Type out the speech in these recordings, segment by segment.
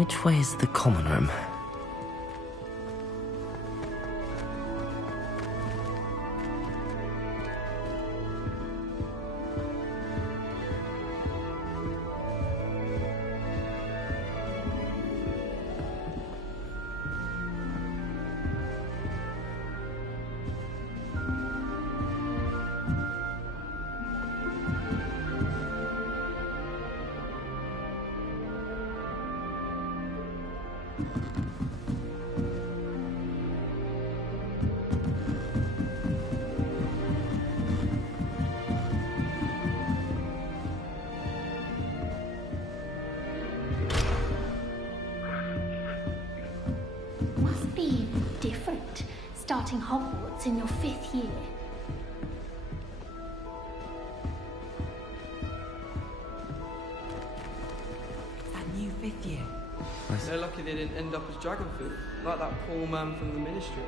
Which way is the common room? Must be different, starting Hogwarts in your 5th year. That new 5th year. They're lucky they didn't end up as dragon food, like that poor man from the ministry.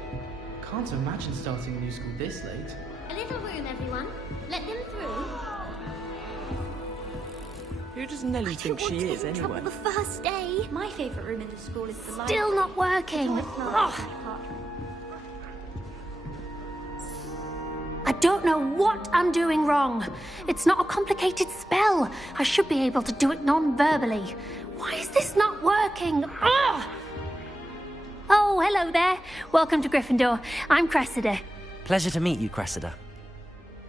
Can't imagine starting a new school this late. A little room, everyone. Let them through. Who does Nellie think she is, anyway? Trouble the first day. My favourite room in the school is the library. Still not working. Ugh. I don't know what I'm doing wrong. It's not a complicated spell. I should be able to do it non-verbally. Why is this not working? Ugh. Oh, hello there. Welcome to Gryffindor. I'm Cressida. Pleasure to meet you, Cressida.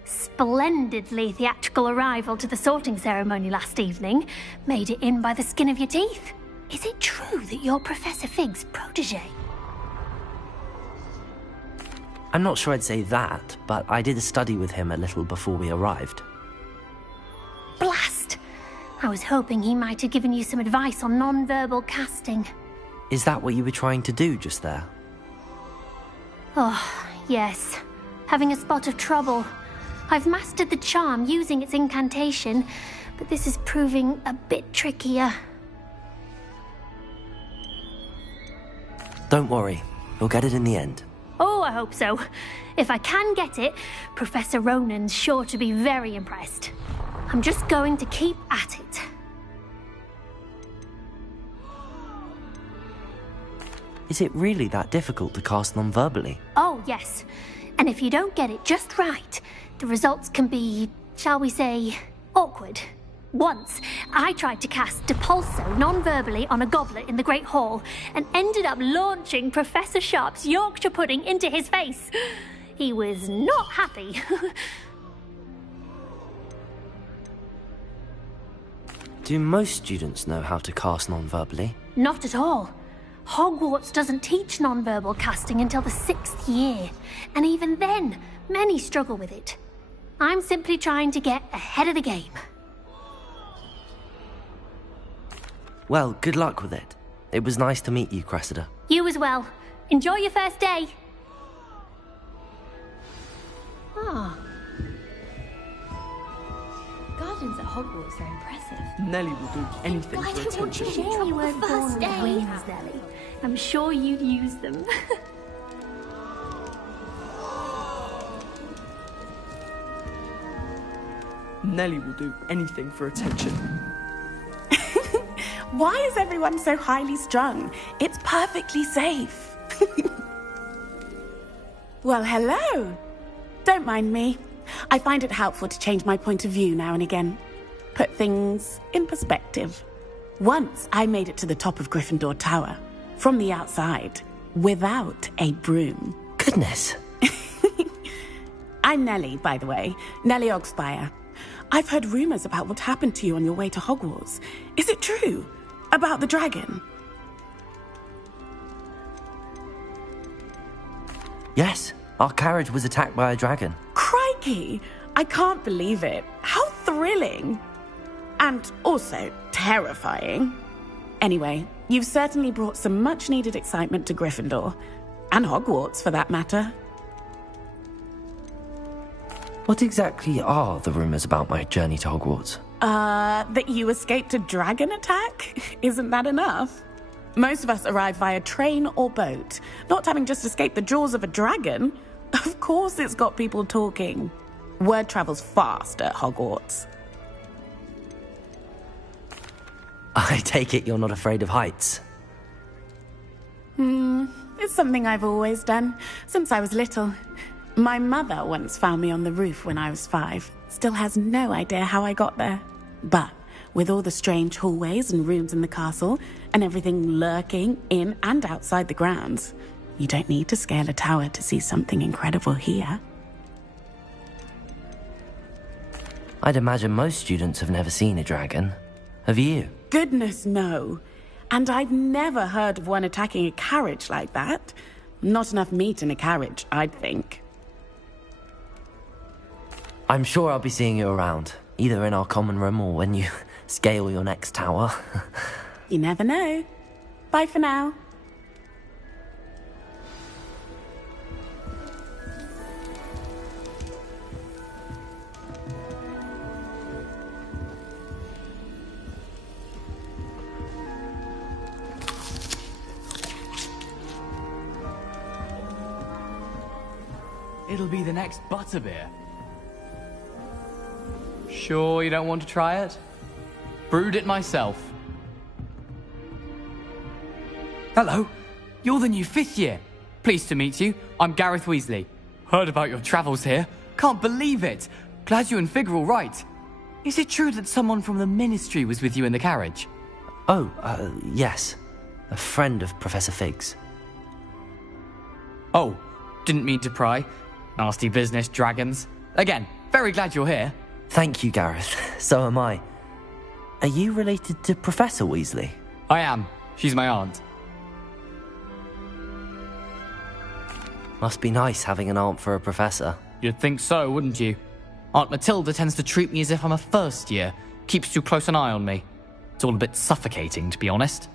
Splendidly theatrical arrival to the sorting ceremony last evening. Made it in by the skin of your teeth. Is it true that you're Professor Fig's protege? I'm not sure I'd say that, but I did study with him a little before we arrived. Blast! I was hoping he might have given you some advice on non-verbal casting. Is that what you were trying to do just there? Oh, yes. Having a spot of trouble. I've mastered the charm using its incantation, but this is proving a bit trickier. Don't worry, you'll get it in the end. Oh, I hope so. If I can get it, Professor Ronan's sure to be very impressed. I'm just going to keep at it. Is it really that difficult to cast non-verbally? Oh, yes. And if you don't get it just right, the results can be, shall we say, awkward. Once, I tried to cast Depulso non-verbally on a goblet in the Great Hall and ended up launching Professor Sharp's Yorkshire pudding into his face. He was not happy. Do most students know how to cast non-verbally? Not at all. Hogwarts doesn't teach non-verbal casting until the 6th year, and even then, many struggle with it. I'm simply trying to get ahead of the game. Well, good luck with it. It was nice to meet you, Cressida. You as well. Enjoy your first day. Ah. Gardens at Hogwarts are impressive. Nellie will do anything I for don't want you attention. to trouble the first day. Wings, Nelly. I'm sure you'd use them. Nellie will do anything for attention. Why is everyone so highly strung? It's perfectly safe. Well, hello. Don't mind me. I find it helpful to change my point of view now and again. Put things in perspective. Once I made it to the top of Gryffindor Tower, from the outside, without a broom. Goodness. I'm Nellie, by the way. Nellie Ogspire. I've heard rumors about what happened to you on your way to Hogwarts. Is it true? About the dragon? Yes, our carriage was attacked by a dragon. Crikey! I can't believe it. How thrilling! And also terrifying. Anyway, you've certainly brought some much-needed excitement to Gryffindor. And Hogwarts, for that matter. What exactly are the rumors about my journey to Hogwarts? That you escaped a dragon attack? Isn't that enough? Most of us arrive via train or boat, not having just escaped the jaws of a dragon. Of course it's got people talking. Word travels fast at Hogwarts. I take it you're not afraid of heights. It's something I've always done, since I was little. My mother once found me on the roof when I was 5. Still has no idea how I got there. But with all the strange hallways and rooms in the castle, and everything lurking in and outside the grounds, you don't need to scale a tower to see something incredible here. I'd imagine most students have never seen a dragon. Have you? Goodness, no. And I've never heard of one attacking a carriage like that. Not enough meat in a carriage, I'd think. I'm sure I'll be seeing you around, either in our common room or when you scale your next tower. You never know. Bye for now. It'll be the next butterbeer. Sure you don't want to try it? Brewed it myself. Hello, you're the new 5th year. Pleased to meet you. I'm Gareth Weasley. Heard about your travels here. Can't believe it. Glad you and Fig are all right. Is it true that someone from the Ministry was with you in the carriage? Oh, yes. A friend of Professor Fig's. Oh, didn't mean to pry. Nasty business, dragons. Again, very glad you're here. Thank you, Gareth. So am I. Are you related to Professor Weasley? I am. She's my aunt. Must be nice having an aunt for a professor. You'd think so, wouldn't you? Aunt Matilda tends to treat me as if I'm a 1st year. Keeps too close an eye on me. It's all a bit suffocating, to be honest.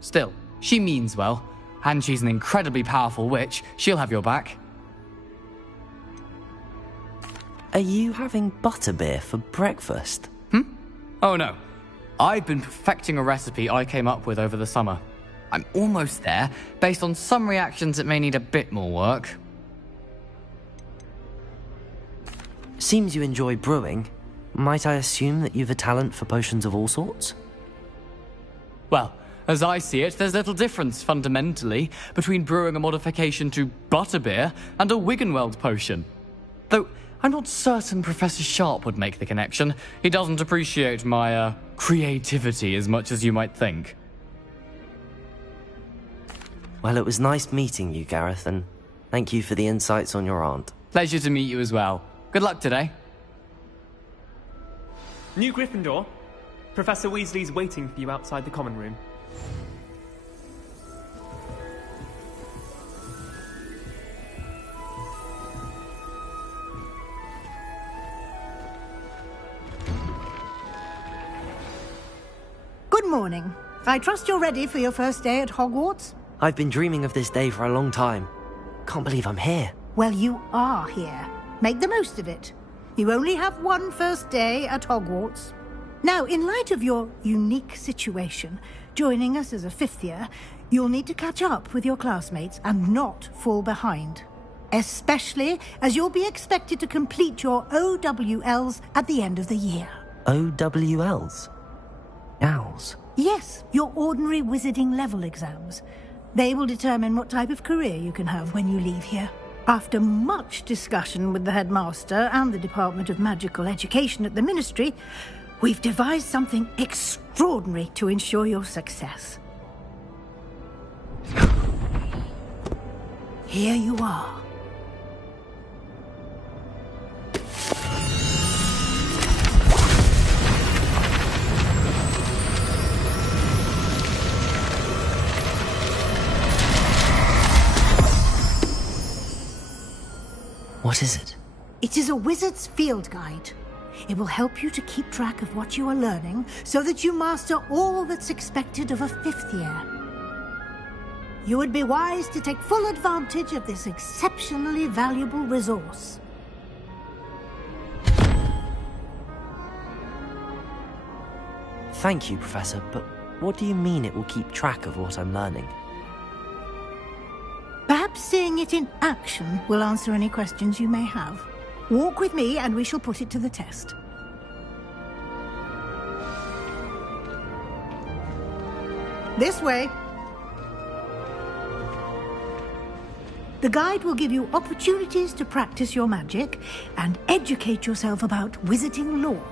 Still, she means well. And she's an incredibly powerful witch. She'll have your back. Are you having butterbeer for breakfast? Oh no. I've been perfecting a recipe I came up with over the summer. I'm almost there, based on some reactions that may need a bit more work. Seems you enjoy brewing. Might I assume that you've a talent for potions of all sorts? Well, as I see it, there's little difference, fundamentally, between brewing a modification to butterbeer and a Wiggenweld potion. Though, I'm not certain Professor Sharp would make the connection. He doesn't appreciate my, creativity as much as you might think. Well, it was nice meeting you, Gareth, and thank you for the insights on your aunt. Pleasure to meet you as well. Good luck today. New Gryffindor. Professor Weasley's waiting for you outside the common room. Good morning. I trust you're ready for your first day at Hogwarts? I've been dreaming of this day for a long time. Can't believe I'm here. Well, you are here. Make the most of it. You only have one first day at Hogwarts. Now, in light of your unique situation, joining us as a 5th year, you'll need to catch up with your classmates and not fall behind. Especially as you'll be expected to complete your OWLs at the end of the year. OWLs? Owls? Yes, your ordinary wizarding level exams. They will determine what type of career you can have when you leave here. After much discussion with the headmaster and the Department of Magical Education at the Ministry, we've devised something extraordinary to ensure your success. Here you are. What is it? It is a wizard's field guide. It will help you to keep track of what you are learning so that you master all that's expected of a 5th year. You would be wise to take full advantage of this exceptionally valuable resource. Thank you, Professor, but what do you mean it will keep track of what I'm learning? Perhaps seeing it in action will answer any questions you may have. Walk with me and we shall put it to the test. This way. The guide will give you opportunities to practice your magic and educate yourself about wizarding lore.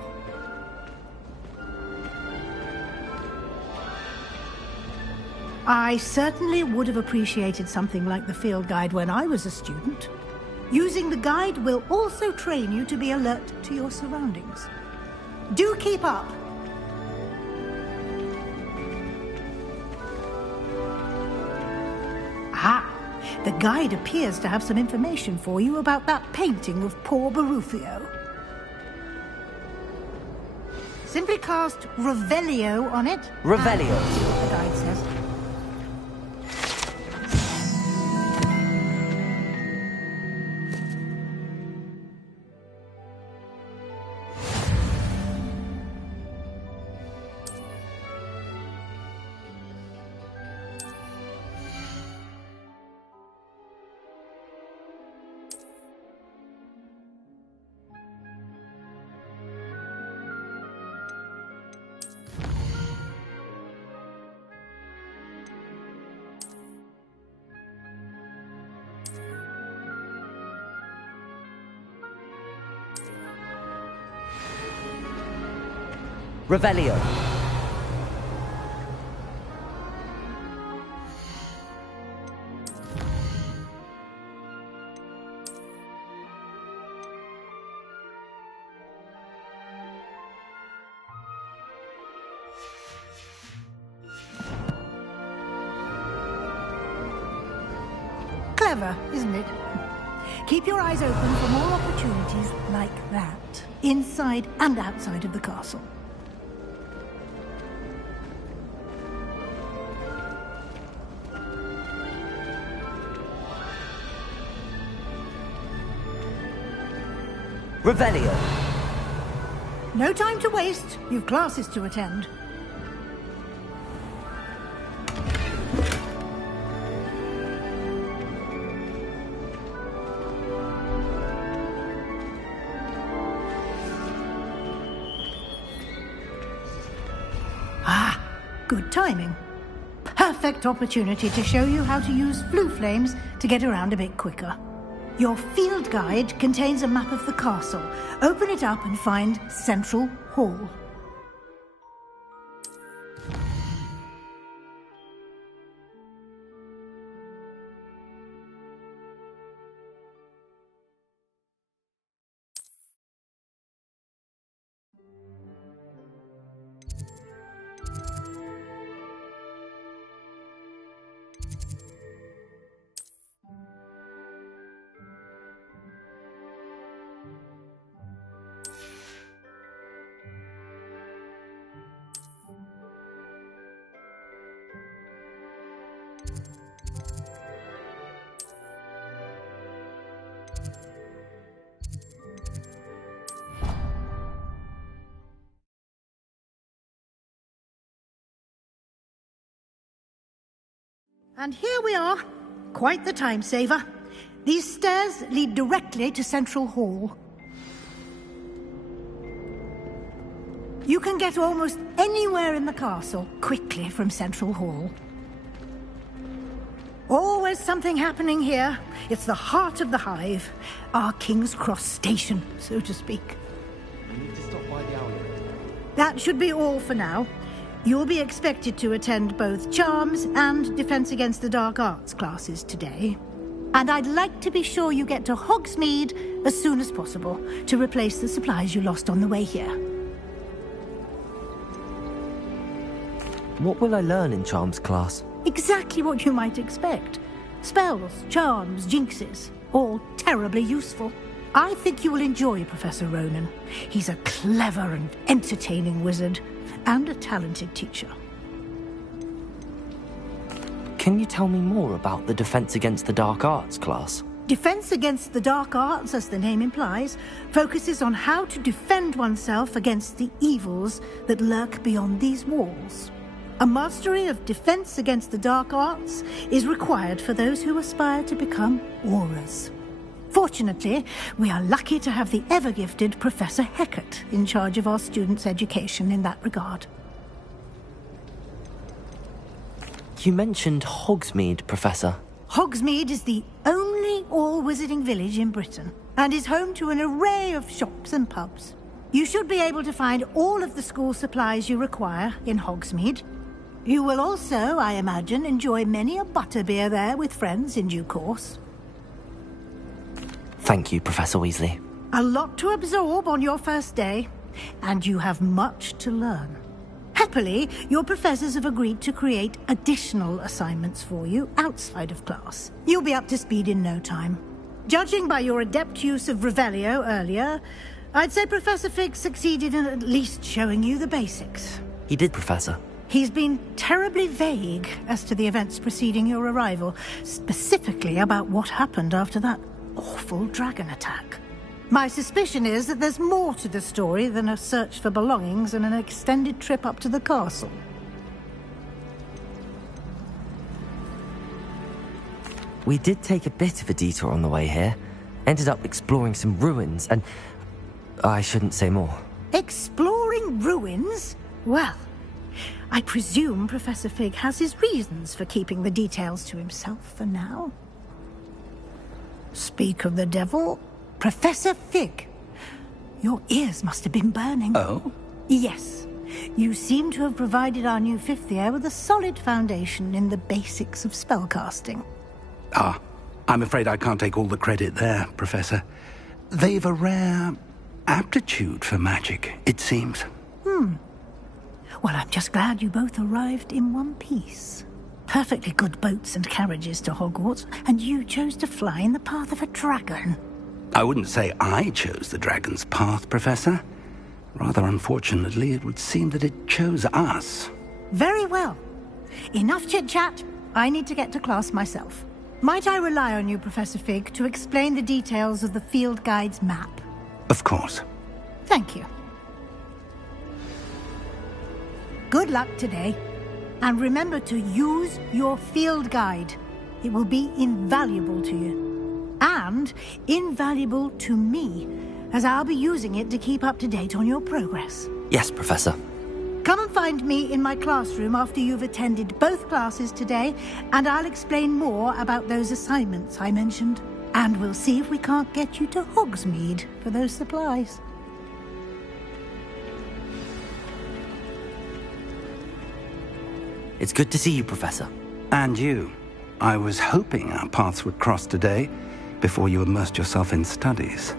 I certainly would have appreciated something like the field guide when I was a student. Using the guide will also train you to be alert to your surroundings. Do keep up! Ah, the guide appears to have some information for you about that painting of poor Barufio. Simply cast Revelio on it. Revelio. The guide says. Revelio. Clever, isn't it? Keep your eyes open for more opportunities like that, inside and outside of the castle. Revelio. No time to waste. You've classes to attend. Ah, good timing. Perfect opportunity to show you how to use flue flames to get around a bit quicker. Your field guide contains a map of the castle. Open it up and find Central Hall. And here we are. Quite the time saver. These stairs lead directly to Central Hall. You can get almost anywhere in the castle quickly from Central Hall. Always something happening here. It's the heart of the hive. Our King's Cross station, so to speak. You need to stop by the owlet. That should be all for now. You'll be expected to attend both Charms and Defense Against the Dark Arts classes today. And I'd like to be sure you get to Hogsmeade as soon as possible to replace the supplies you lost on the way here. What will I learn in Charms class? Exactly what you might expect. Spells, charms, jinxes, all terribly useful. I think you will enjoy Professor Ronan. He's a clever and entertaining wizard, and a talented teacher. Can you tell me more about the Defense Against the Dark Arts class? Defense Against the Dark Arts, as the name implies, focuses on how to defend oneself against the evils that lurk beyond these walls. A mastery of Defense Against the Dark Arts is required for those who aspire to become Aurors. Fortunately, we are lucky to have the ever-gifted Professor Hecat in charge of our students' education in that regard. You mentioned Hogsmeade, Professor. Hogsmeade is the only only all-wizarding village in Britain, and is home to an array of shops and pubs. You should be able to find all of the school supplies you require in Hogsmeade. You will also, I imagine, enjoy many a butterbeer there with friends in due course. Thank you, Professor Weasley. A lot to absorb on your first day, and you have much to learn. Happily, your professors have agreed to create additional assignments for you outside of class. You'll be up to speed in no time. Judging by your adept use of Revelio earlier, I'd say Professor Fig succeeded in at least showing you the basics. He did, Professor. He's been terribly vague as to the events preceding your arrival, specifically about what happened after that awful dragon attack. My suspicion is that there's more to the story than a search for belongings and an extended trip up to the castle. We did take a bit of a detour on the way here. Ended up exploring some ruins and... I shouldn't say more. Exploring ruins? Well, I presume Professor Fig has his reasons for keeping the details to himself for now. Speak of the devil, Professor Fig. Your ears must have been burning. Oh? Yes. You seem to have provided our new fifth year with a solid foundation in the basics of spellcasting. Ah, I'm afraid I can't take all the credit there, Professor. They've a rare aptitude for magic, it seems. Well, I'm just glad you both arrived in one piece. Perfectly good boats and carriages to Hogwarts, and you chose to fly in the path of a dragon. I wouldn't say I chose the dragon's path, Professor. Rather unfortunately, it would seem that it chose us. Very well. Enough chit-chat. I need to get to class myself. Might I rely on you, Professor Fig, to explain the details of the field guide's map? Of course. Thank you. Good luck today. And remember to use your field guide. It will be invaluable to you. And invaluable to me, as I'll be using it to keep up to date on your progress. Yes, Professor. Come and find me in my classroom after you've attended both classes today, and I'll explain more about those assignments I mentioned. And we'll see if we can't get you to Hogsmeade for those supplies. It's good to see you, Professor. And you. I was hoping our paths would cross today, before you immersed yourself in studies.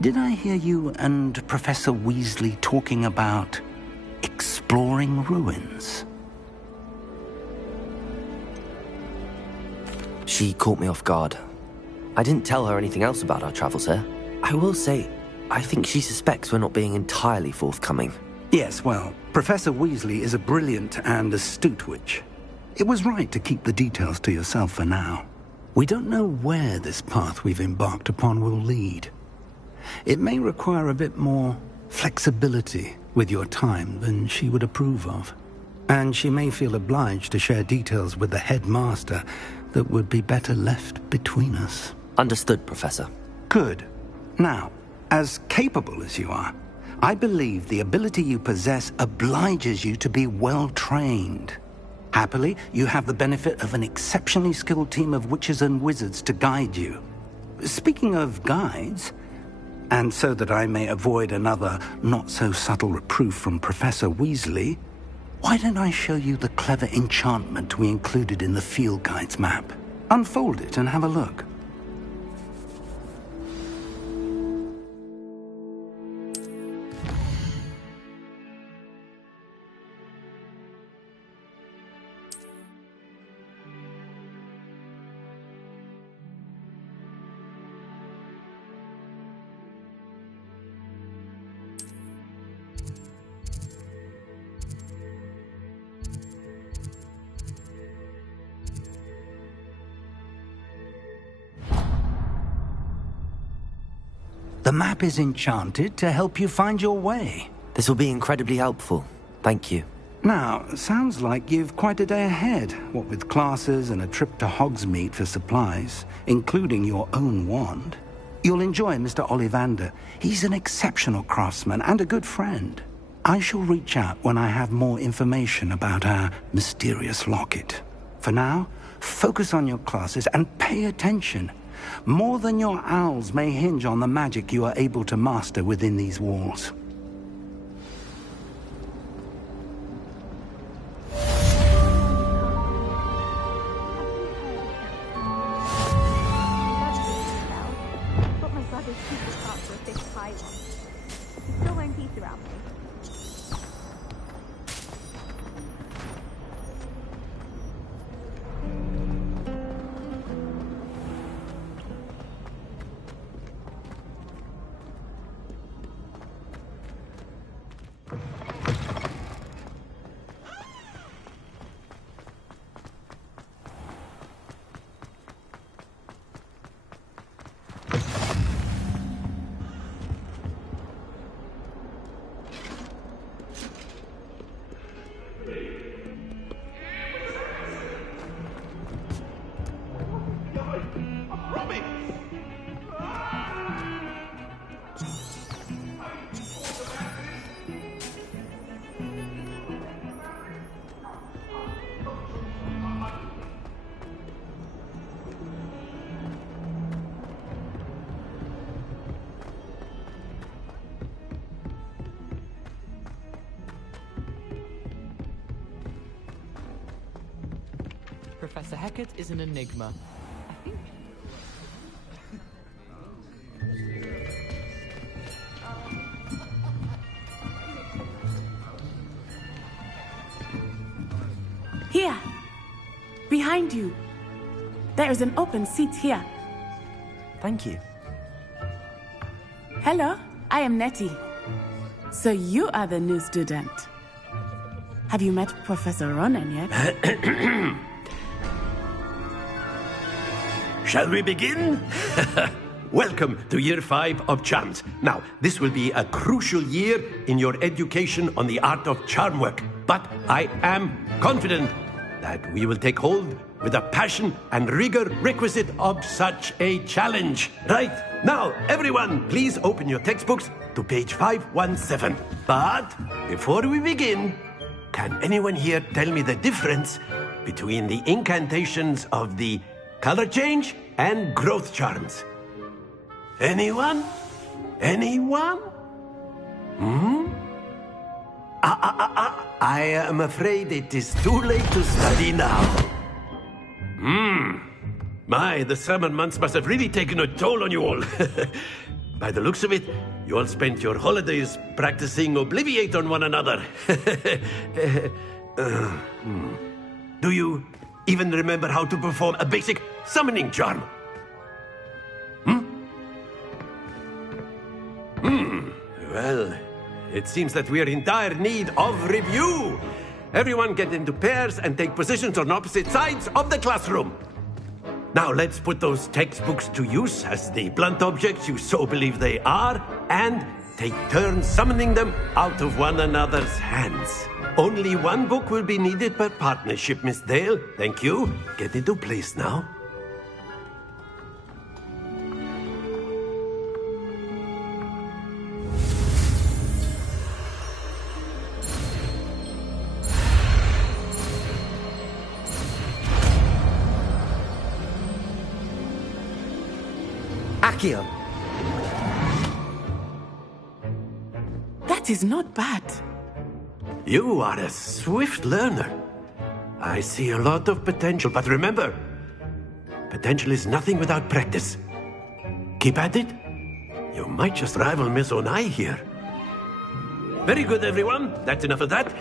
Did I hear you and Professor Weasley talking about exploring ruins? She caught me off guard. I didn't tell her anything else about our travels here. I will say, I think she suspects we're not being entirely forthcoming. Yes, well, Professor Weasley is a brilliant and astute witch. It was right to keep the details to yourself for now. We don't know where this path we've embarked upon will lead. It may require a bit more flexibility with your time than she would approve of. And she may feel obliged to share details with the headmaster that would be better left between us. Understood, Professor. Good. Now, as capable as you are, I believe the ability you possess obliges you to be well-trained. Happily, you have the benefit of an exceptionally skilled team of witches and wizards to guide you. Speaking of guides, and so that I may avoid another not-so-subtle reproof from Professor Weasley, why don't I show you the clever enchantment we included in the field guide's map? Unfold it and have a look. The map is enchanted to help you find your way. This will be incredibly helpful. Thank you. Now, sounds like you've quite a day ahead, what with classes and a trip to Hogsmeade for supplies, including your own wand. You'll enjoy Mr. Ollivander. He's an exceptional craftsman and a good friend. I shall reach out when I have more information about our mysterious locket. For now, focus on your classes and pay attention. More than your owls may hinge on the magic you are able to master within these walls. But my brother's super sharp for a fish pie one. He still won't eat around me. Professor Hecat is an enigma. I think... Here! Behind you! There is an open seat here. Thank you. Hello, I am Nettie. So you are the new student. Have you met Professor Ronan yet? Shall we begin? Welcome to Year 5 of Charms. Now, this will be a crucial year in your education on the art of charm work. But I am confident that we will take hold with the passion and rigor requisite of such a challenge. Right, now, everyone, please open your textbooks to page 517. But before we begin, can anyone here tell me the difference between the incantations of the color change and growth charms? Anyone? Anyone? I am afraid it is too late to study now. My, the summer months must have really taken a toll on you all. By the looks of it, you all spent your holidays practicing Obliviate on one another. Do you even remember how to perform a basic summoning charm? Well, it seems that we are in dire need of review. Everyone get into pairs and take positions on opposite sides of the classroom. Now let's put those textbooks to use as the blunt objects you so believe they are, and take turns summoning them out of one another's hands. Only one book will be needed per partnership, Miss Dale. Thank you. Get into place now. Accio. That is not bad. You are a swift learner. I see a lot of potential, but remember, potential is nothing without practice. Keep at it. You might just rival Miss Onai here. Very good, everyone. That's enough of that.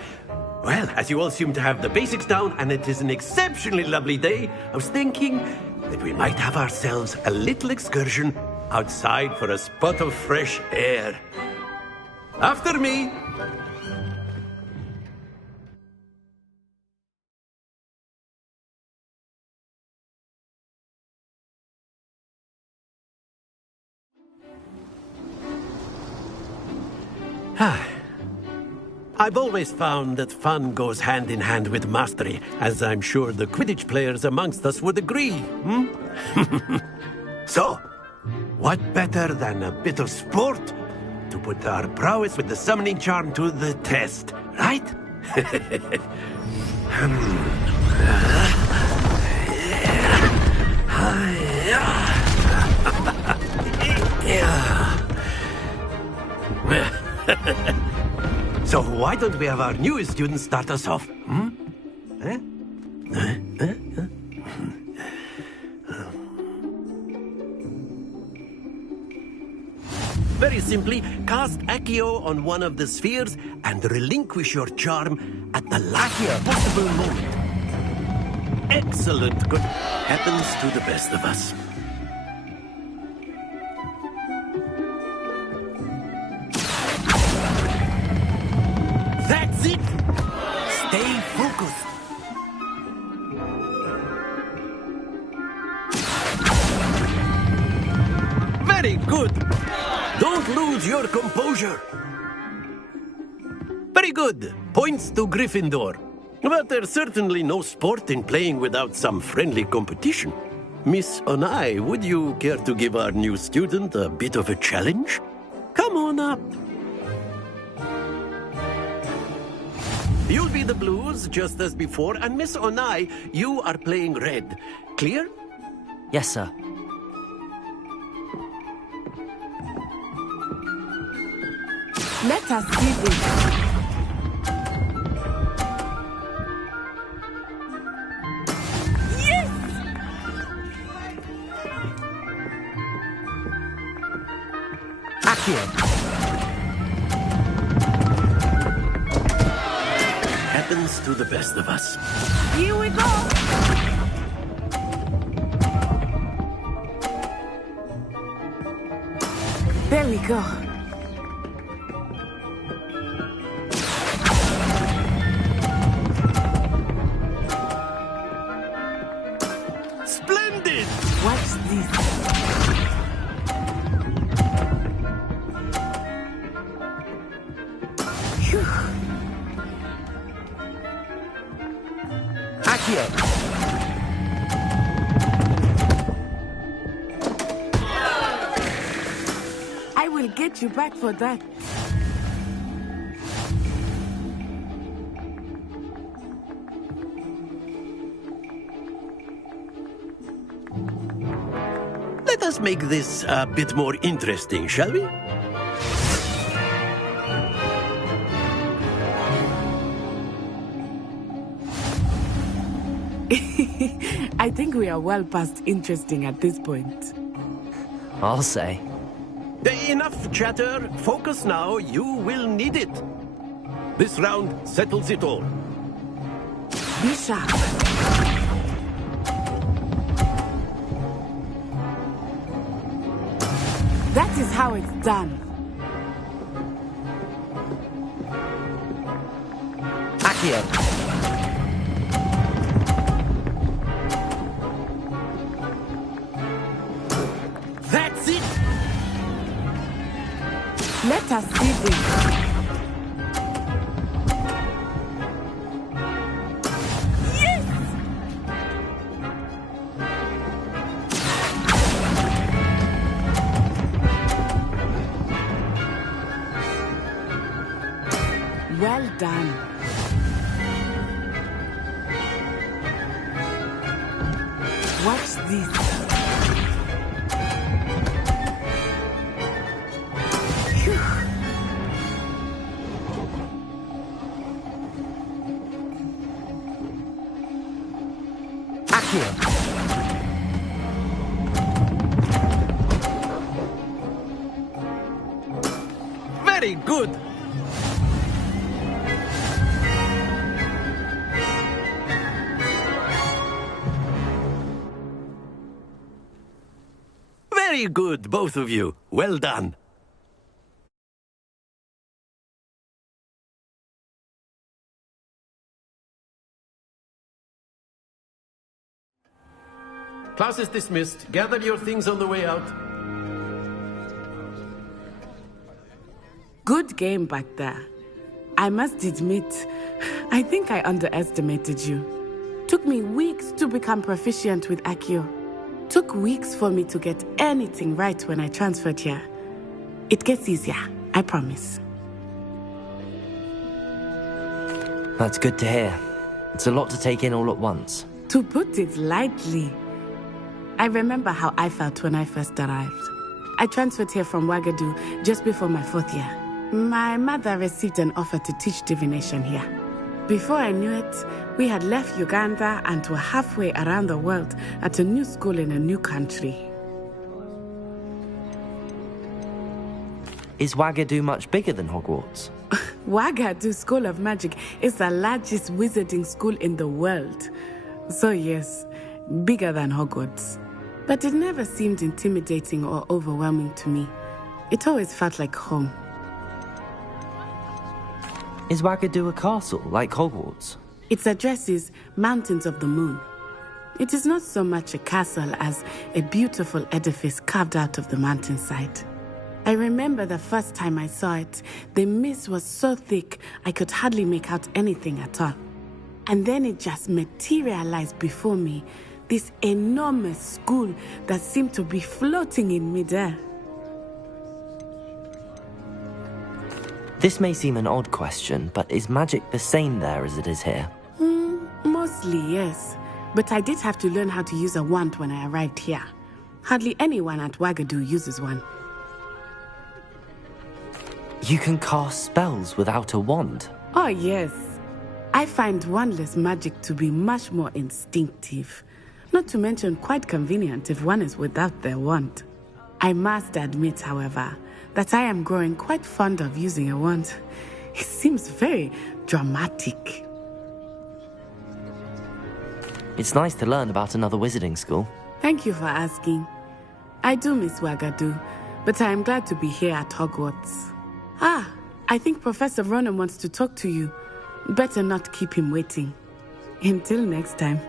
Well, as you all seem to have the basics down, and it is an exceptionally lovely day, I was thinking that we might have ourselves a little excursion outside for a spot of fresh air. After me. I've always found that fun goes hand in hand with mastery, as I'm sure the Quidditch players amongst us would agree. So, what better than a bit of sport to put our prowess with the summoning charm to the test, right? So why don't we have our newest student start us off? Eh? Very simply, cast Accio on one of the spheres and relinquish your charm at the last possible moment. Excellent. Good. Happens to the best of us. That's it! Stay focused. Very good. Don't lose your composure. Very good. Points to Gryffindor. But there's certainly no sport in playing without some friendly competition. Miss Onai, would you care to give our new student a bit of a challenge? Come on up. You'll be the blues, just as before, and Miss Onai, you are playing red. Clear? Yes, sir. Let us see this. Happens to the best of us. Here we go. There we go. Splendid! Watch this. I will get you back for that. Let us make this a bit more interesting, shall we? I think we are well past interesting at this point. I'll say. Enough chatter. Focus now. You will need it. This round settles it all. Be sharp. That is how it's done. Accio. That's it! Let us see this. Well done. Watch this. Very good! Very good, both of you. Well done. Class is dismissed. Gather your things on the way out. Good game back there. I must admit, I think I underestimated you. Took me weeks to become proficient with Accio. Took weeks for me to get anything right when I transferred here. It gets easier, I promise. That's good to hear. It's a lot to take in all at once. To put it lightly, I remember how I felt when I first arrived. I transferred here from Ouagadougou just before my 4th year. My mother received an offer to teach divination here. Before I knew it, we had left Uganda and were halfway around the world at a new school in a new country. Is Wagadu much bigger than Hogwarts? Wagadu School of Magic is the largest wizarding school in the world. So yes, bigger than Hogwarts. But it never seemed intimidating or overwhelming to me. It always felt like home. Is Wagadu a castle, like Hogwarts? Its address is Mountains of the Moon. It is not so much a castle as a beautiful edifice carved out of the mountainside. I remember the first time I saw it, the mist was so thick I could hardly make out anything at all. And then it just materialized before me, this enormous school that seemed to be floating in midair. This may seem an odd question, but is magic the same there as it is here? Mostly, yes. But I did have to learn how to use a wand when I arrived here. Hardly anyone at Wagadu uses one. You can cast spells without a wand? Oh, yes. I find wandless magic to be much more instinctive. Not to mention quite convenient if one is without their wand. I must admit, however, that I am growing quite fond of using a wand. It seems very dramatic. It's nice to learn about another wizarding school. Thank you for asking. I do miss Wagadu, but I am glad to be here at Hogwarts. I think Professor Ronan wants to talk to you. Better not keep him waiting. Until next time.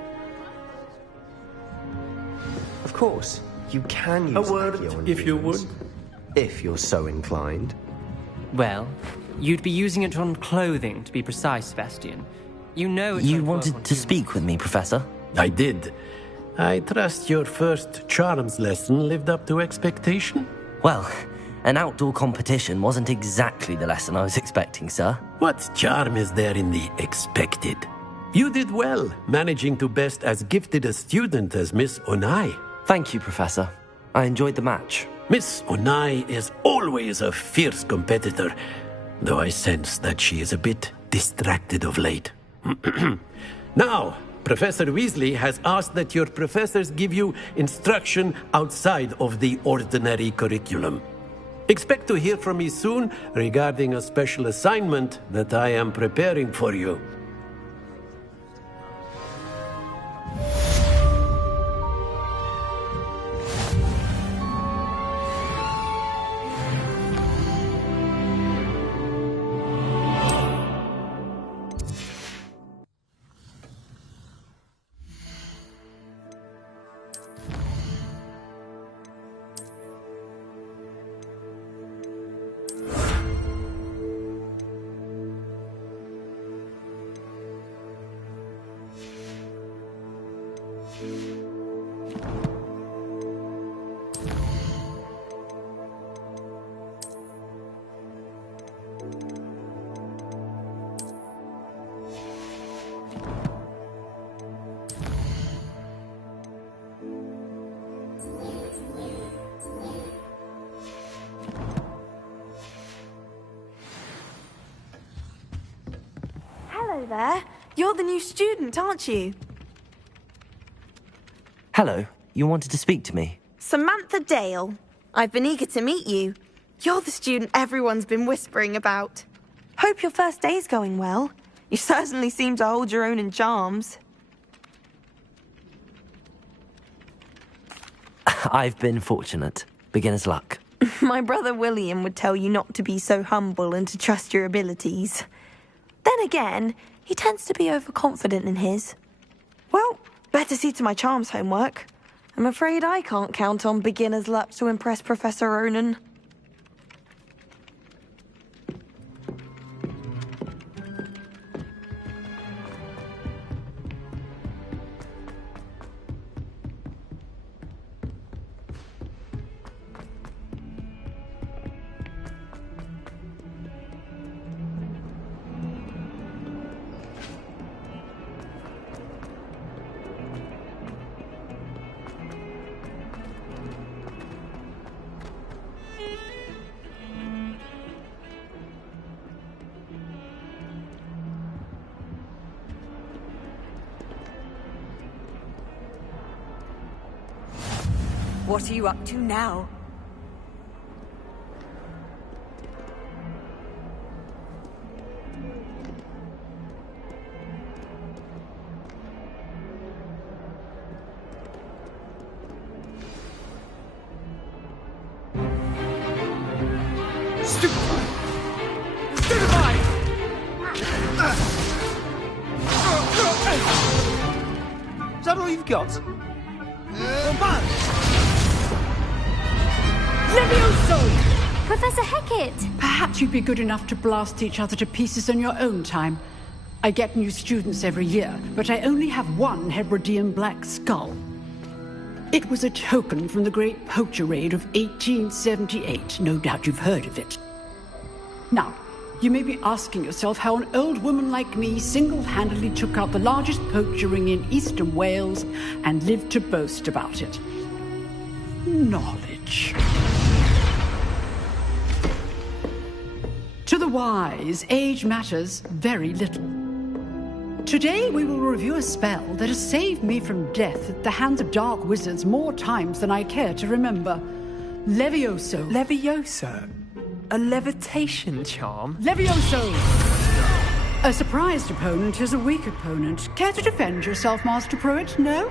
Of course, you can use A word, magia on if you humans, would. if you're so inclined. Well, you'd be using it on clothing, to be precise, Sebastian. You know it's You won't work wanted on to humans. speak with me, Professor? I did. I trust your first charms lesson lived up to expectation? Well, an outdoor competition wasn't exactly the lesson I was expecting, sir. What charm is there in the expected? You did well, managing to best as gifted a student as Miss Onai. Thank you, Professor. I enjoyed the match. Miss Onai is always a fierce competitor, though I sense that she is a bit distracted of late. Now, Professor Weasley has asked that your professors give you instruction outside of the ordinary curriculum. Expect to hear from me soon regarding a special assignment that I am preparing for you. Hello there. You're the new student, aren't you? Hello, you wanted to speak to me? Samantha Dale. I've been eager to meet you. You're the student everyone's been whispering about. Hope your first day's going well. You certainly seem to hold your own in charms. I've been fortunate. Beginner's luck. My brother William would tell you not to be so humble and to trust your abilities. Then again, he tends to be overconfident in his. Well, better see to my charms homework. I'm afraid I can't count on beginner's luck to impress Professor Ronan. What are you up to now? Is that all you've got? Levioso! Professor Hecat! Perhaps you'd be good enough to blast each other to pieces in your own time. I get new students every year, but I only have one Hebridean black skull. It was a token from the Great Poacher Raid of 1878. No doubt you've heard of it. Now, you may be asking yourself how an old woman like me single-handedly took out the largest poacher ring in eastern Wales and lived to boast about it. Knowledge. To the wise, age matters very little. Today we will review a spell that has saved me from death at the hands of dark wizards more times than I care to remember. Levioso. Levioso? A levitation charm? Levioso! A surprised opponent is a weak opponent. Care to defend yourself, Master Pruitt? No?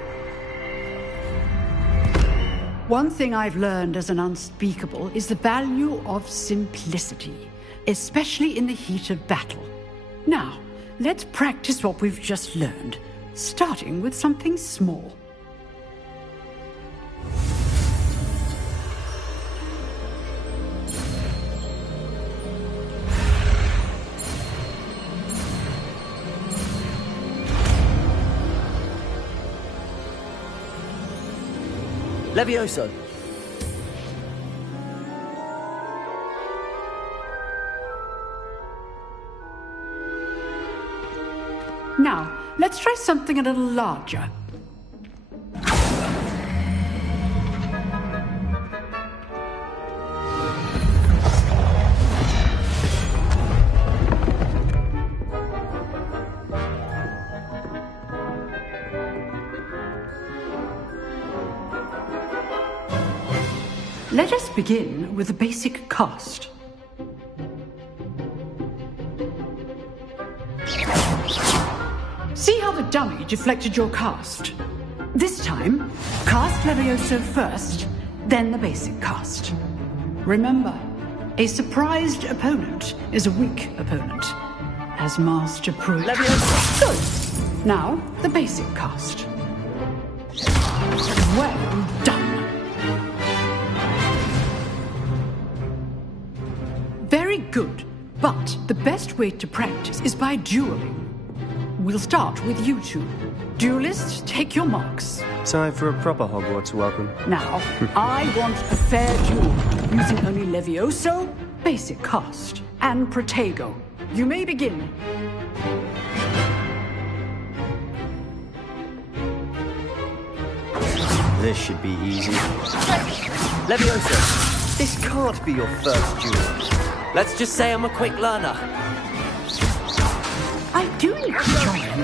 One thing I've learned as an unspeakable is the value of simplicity, especially in the heat of battle. Now, let's practice what we've just learned, starting with something small. Levioso! Now, let's try something a little larger. Let us begin with the basic cast. See how the dummy deflected your cast? This time, cast Levioso first, then the basic cast. Remember, a surprised opponent is a weak opponent, as Master Pruitt. Levioso! Good. Now, the basic cast. Well done. Very good, but the best way to practice is by dueling. We'll start with you two. Duelists, take your marks. Time for a proper Hogwarts welcome. Now, I want a fair duel, using only Levioso, basic cast, and Protego. You may begin. This should be easy. Levioso, this can't be your first duel. Let's just say I'm a quick learner. I do enjoy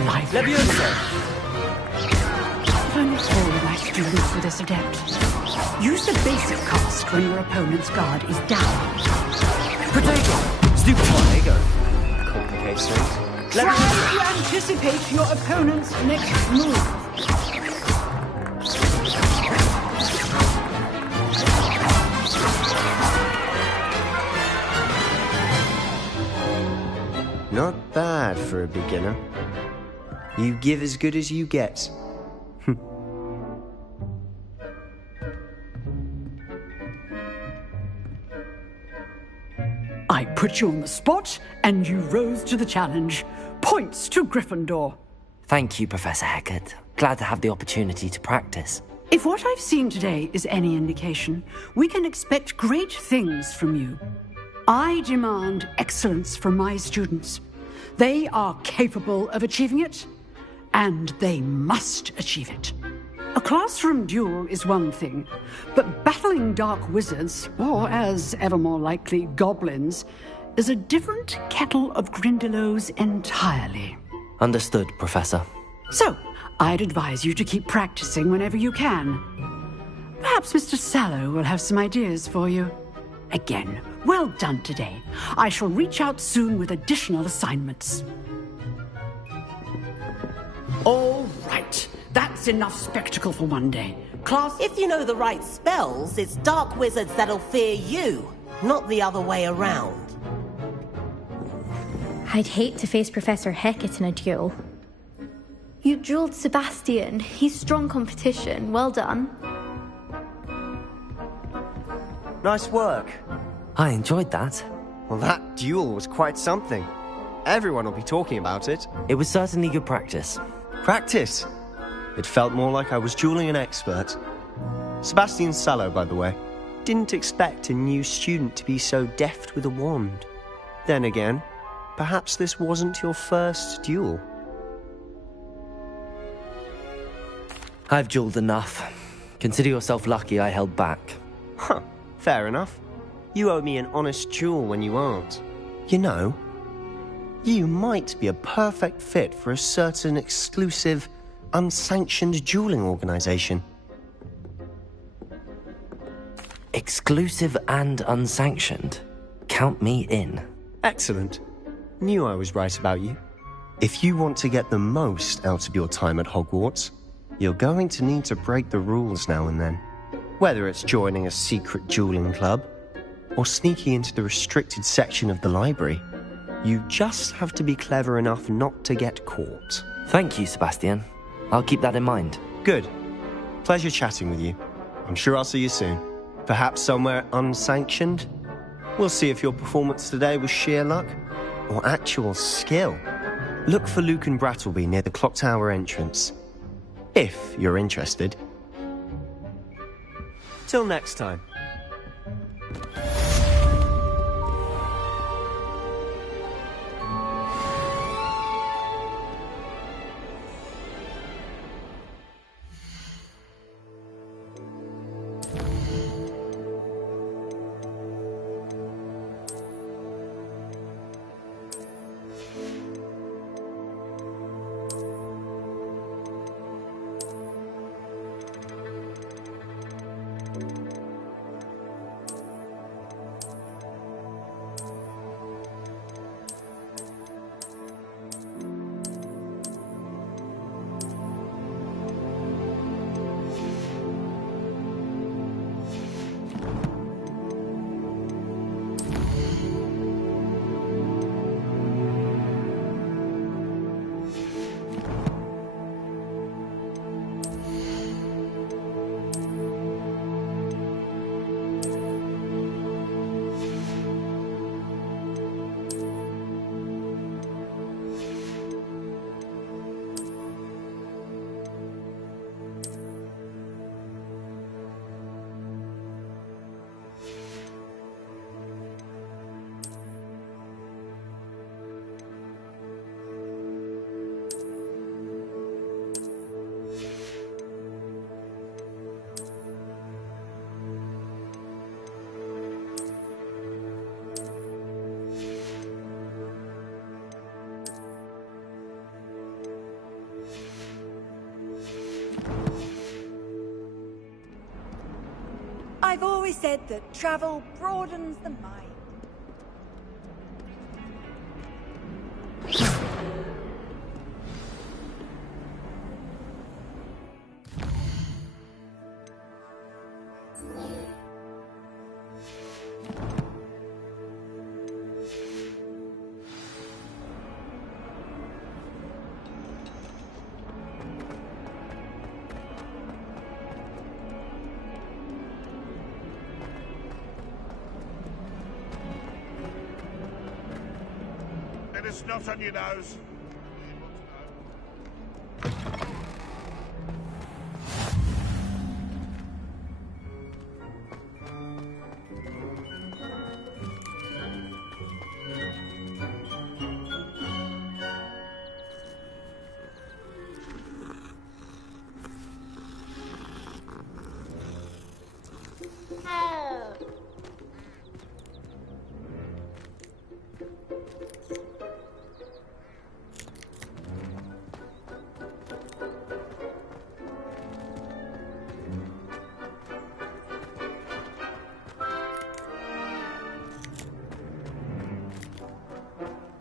life. Levioso! If only all of my students were this adept. Use the basic cast when your opponent's guard is down. Protego! Stupid Protego! Complicates things. Try to anticipate your opponent's next move. Not bad for a beginner. You give as good as you get. I put you on the spot, and you rose to the challenge. Points to Gryffindor. Thank you, Professor Hecat. Glad to have the opportunity to practice. If what I've seen today is any indication, we can expect great things from you. I demand excellence from my students. They are capable of achieving it, and they must achieve it. A classroom duel is one thing, but battling dark wizards, or as ever more likely, goblins, is a different kettle of Grindylows entirely. Understood, Professor. So, I'd advise you to keep practicing whenever you can. Perhaps Mr. Sallow will have some ideas for you. Again, well done today. I shall reach out soon with additional assignments. All right. That's enough spectacle for one day. Class... If you know the right spells, it's dark wizards that'll fear you, not the other way around. I'd hate to face Professor Hecat in a duel. You dueled Sebastian. He's strong competition. Well done. Nice work. I enjoyed that. Well, that duel was quite something. Everyone will be talking about it. It was certainly good practice. Practice? It felt more like I was dueling an expert. Sebastian Sallow, by the way. Didn't expect a new student to be so deft with a wand. Then again, perhaps this wasn't your first duel. I've dueled enough. Consider yourself lucky I held back. Huh, fair enough. You owe me an honest duel when you aren't. You know, you might be a perfect fit for a certain exclusive, unsanctioned dueling organization. Exclusive and unsanctioned? Count me in. Excellent. Knew I was right about you. If you want to get the most out of your time at Hogwarts, you're going to need to break the rules now and then. Whether it's joining a secret dueling club, or sneaking into the restricted section of the library, you just have to be clever enough not to get caught. Thank you, Sebastian. I'll keep that in mind. Good. Pleasure chatting with you. I'm sure I'll see you soon. Perhaps somewhere unsanctioned? We'll see if your performance today was sheer luck or actual skill. Look for Luke and Brattleby near the clock tower entrance. If you're interested. Till next time. I've always said that travel broadens the mind. It's not on your nose.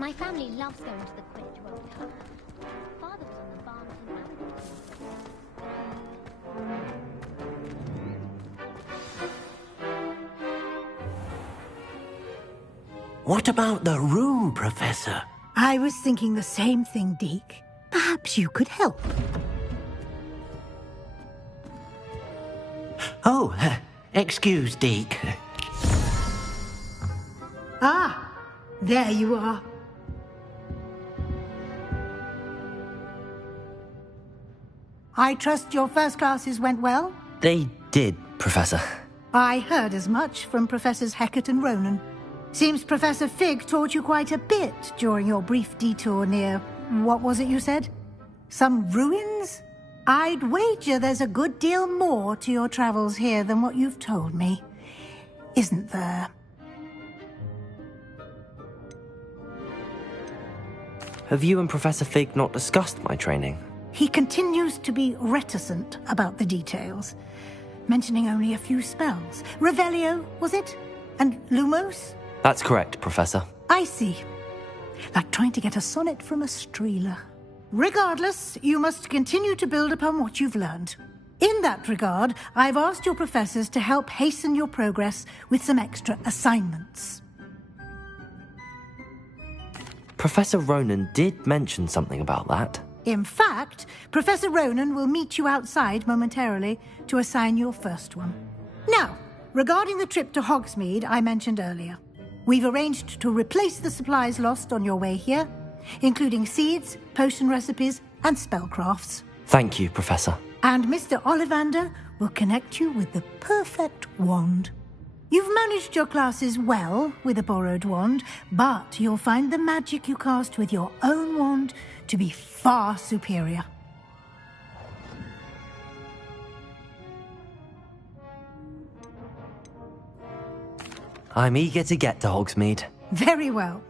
My family loves going to the Quidditch World Cup. Father was on the Barnsley What about the room, Professor? I was thinking the same thing, Deke. Perhaps you could help. Oh, excuse, Deke. Ah, there you are. I trust your first classes went well? They did, Professor. I heard as much from Professors Hecat and Ronan. Seems Professor Fig taught you quite a bit during your brief detour near... what was it you said? Some ruins? I'd wager there's a good deal more to your travels here than what you've told me. Isn't there? Have you and Professor Fig not discussed my training? He continues to be reticent about the details, mentioning only a few spells. Revelio, was it? And Lumos? That's correct, Professor. I see. Like trying to get a sonnet from a streeler. Regardless, you must continue to build upon what you've learned. In that regard, I've asked your professors to help hasten your progress with some extra assignments. Professor Ronan did mention something about that. In fact, Professor Ronan will meet you outside momentarily to assign your first one. Now, regarding the trip to Hogsmeade I mentioned earlier, we've arranged to replace the supplies lost on your way here, including seeds, potion recipes, and spellcrafts. Thank you, Professor. And Mr. Ollivander will connect you with the perfect wand. You've managed your classes well with a borrowed wand, but you'll find the magic you cast with your own wand to be far superior. I'm eager to get to Hogsmeade. Very well.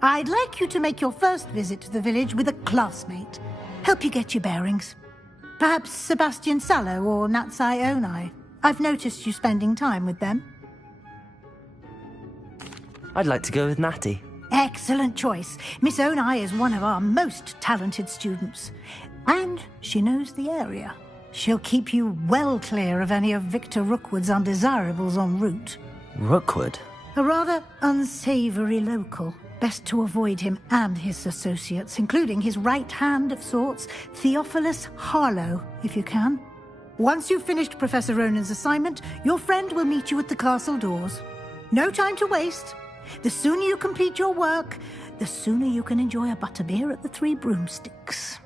I'd like you to make your first visit to the village with a classmate. Help you get your bearings. Perhaps Sebastian Sallow or Natsai Onai. I've noticed you spending time with them. I'd like to go with Natty. Excellent choice. Miss Onai is one of our most talented students. And she knows the area. She'll keep you well clear of any of Victor Rookwood's undesirables en route. Rookwood? A rather unsavoury local. Best to avoid him and his associates, including his right hand of sorts, Theophilus Harlow, if you can. Once you've finished Professor Ronan's assignment, your friend will meet you at the castle doors. No time to waste. The sooner you complete your work, the sooner you can enjoy a butterbeer at the Three Broomsticks.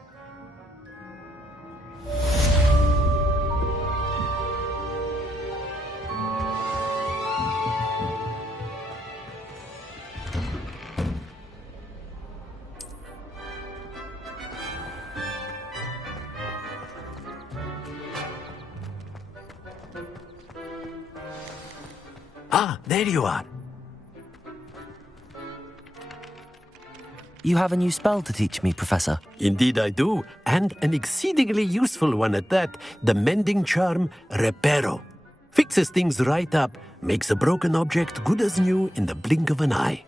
Ah, there you are. You have a new spell to teach me, Professor. Indeed I do, and an exceedingly useful one at that. The mending charm, Reparo. Fixes things right up, makes a broken object good as new in the blink of an eye.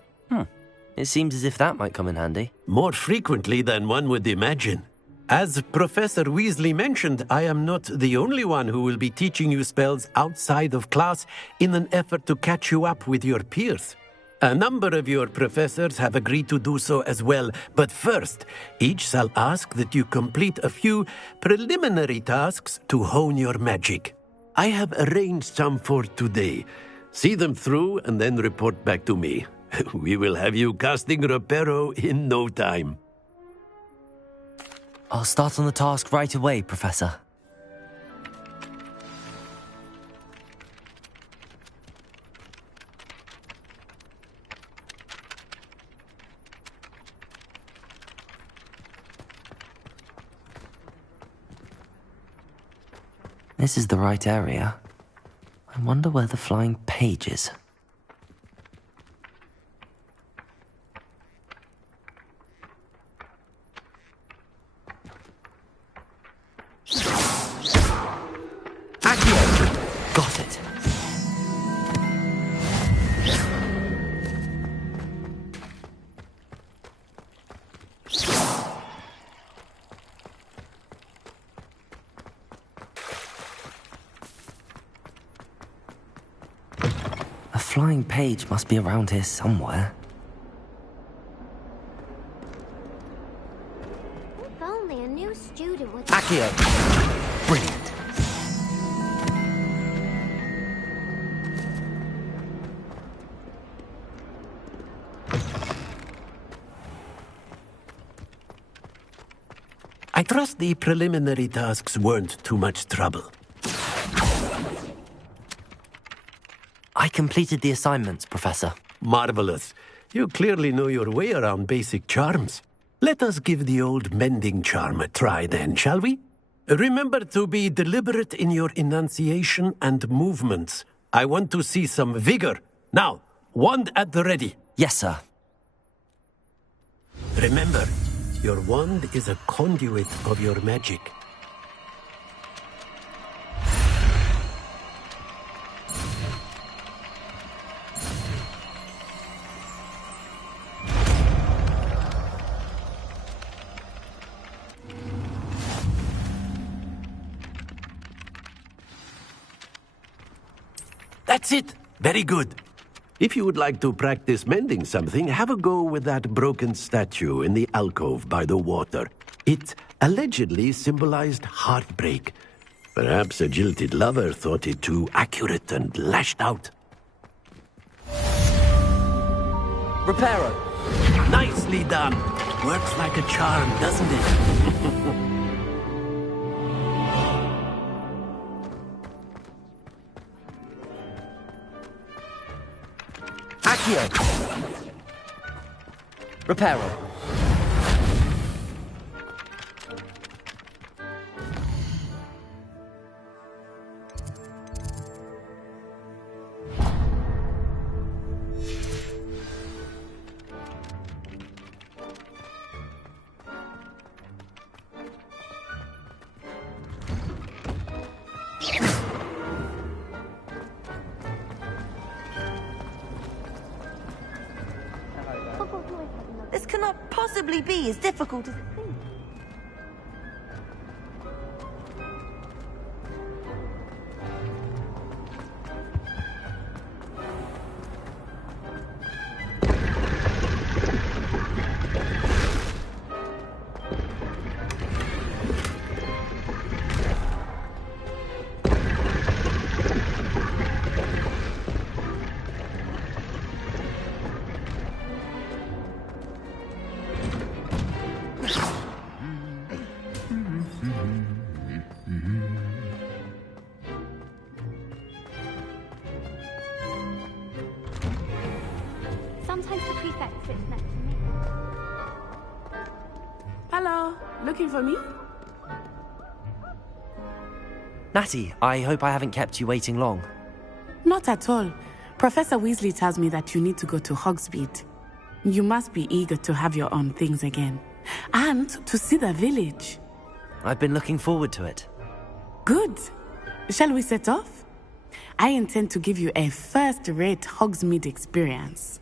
It seems as if that might come in handy. More frequently than one would imagine. As Professor Weasley mentioned, I am not the only one who will be teaching you spells outside of class in an effort to catch you up with your peers. A number of your professors have agreed to do so as well, but first, each shall ask that you complete a few preliminary tasks to hone your magic. I have arranged some for today. See them through and then report back to me. We will have you casting Reparo in no time. I'll start on the task right away, Professor. This is the right area. I wonder where the flying page is. Got it. flying page must be around here somewhere. If only a new student would... Accio! Brilliant. I trust the preliminary tasks weren't too much trouble. I completed the assignments, Professor. Marvelous. You clearly know your way around basic charms. Let us give the old mending charm a try then, shall we? Remember to be deliberate in your enunciation and movements. I want to see some vigor. Now, wand at the ready. Yes, sir. Remember, your wand is a conduit of your magic. That's it. Very good. If you would like to practice mending something, have a go with that broken statue in the alcove by the water. It allegedly symbolized heartbreak. Perhaps a jilted lover thought it too accurate and lashed out. Reparo! Nicely done. Works like a charm, doesn't it? Accio! Reparo. This cannot possibly be as difficult as it seems. Sometimes the prefect sits next to me. Hello, looking for me? Natty, I hope I haven't kept you waiting long. Not at all. Professor Weasley tells me that you need to go to Hogsmeade. You must be eager to have your own things again. And to see the village. I've been looking forward to it. Good. Shall we set off? I intend to give you a first-rate Hogsmeade experience.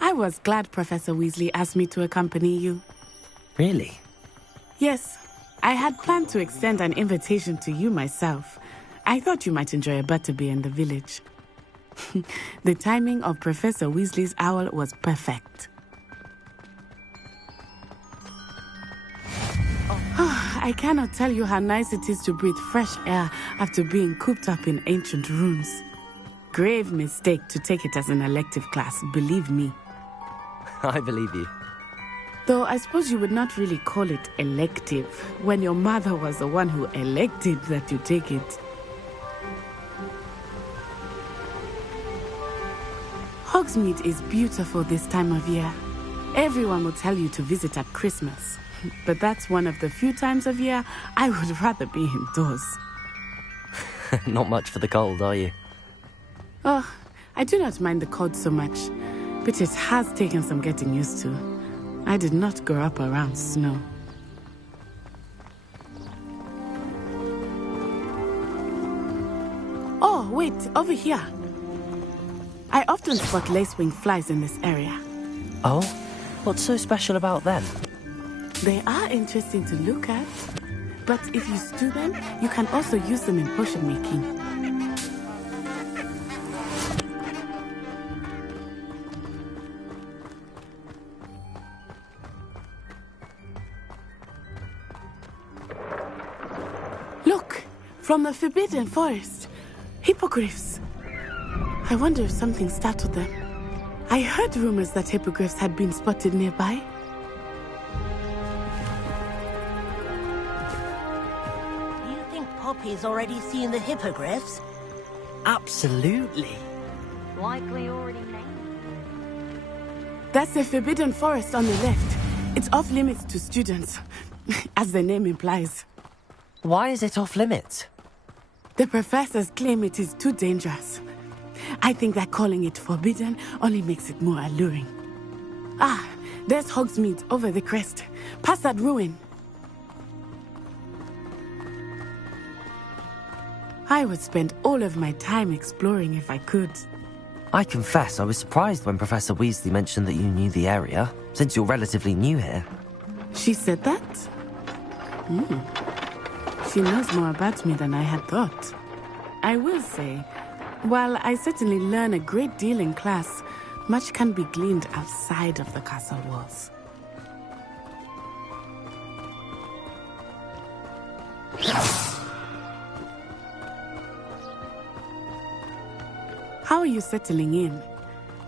I was glad Professor Weasley asked me to accompany you. Really? Yes, I had planned to extend an invitation to you myself. I thought you might enjoy a butterbeer in the village. The timing of Professor Weasley's owl was perfect. I cannot tell you how nice it is to breathe fresh air after being cooped up in ancient rooms. Grave mistake to take it as an elective class, believe me. I believe you. Though I suppose you would not really call it elective when your mother was the one who elected that you take it. Hogsmeade is beautiful this time of year. Everyone will tell you to visit at Christmas. But that's one of the few times of year I would rather be indoors. Not much for the cold, are you? Oh, I do not mind the cold so much. but it has taken some getting used to. I did not grow up around snow. Oh, wait, over here. I often spot lacewing flies in this area. Oh? What's so special about them? They are interesting to look at, but if you stew them, you can also use them in potion making. Look, from the Forbidden Forest, hippogriffs. I wonder if something startled them. I heard rumors that hippogriffs had been spotted nearby. You think Poppy's already seen the hippogriffs? Absolutely. Likely already named. That's the Forbidden Forest on the left. It's off limits to students, as the name implies. Why is it off limits? The professors claim it is too dangerous. I think that calling it forbidden only makes it more alluring. Ah, there's Hogsmeade over the crest, past that ruin. I would spend all of my time exploring if I could. I confess I was surprised when Professor Weasley mentioned that you knew the area, since you're relatively new here. She said that? She knows more about me than I had thought. I will say, while I certainly learn a great deal in class, much can be gleaned outside of the castle walls. How are you settling in?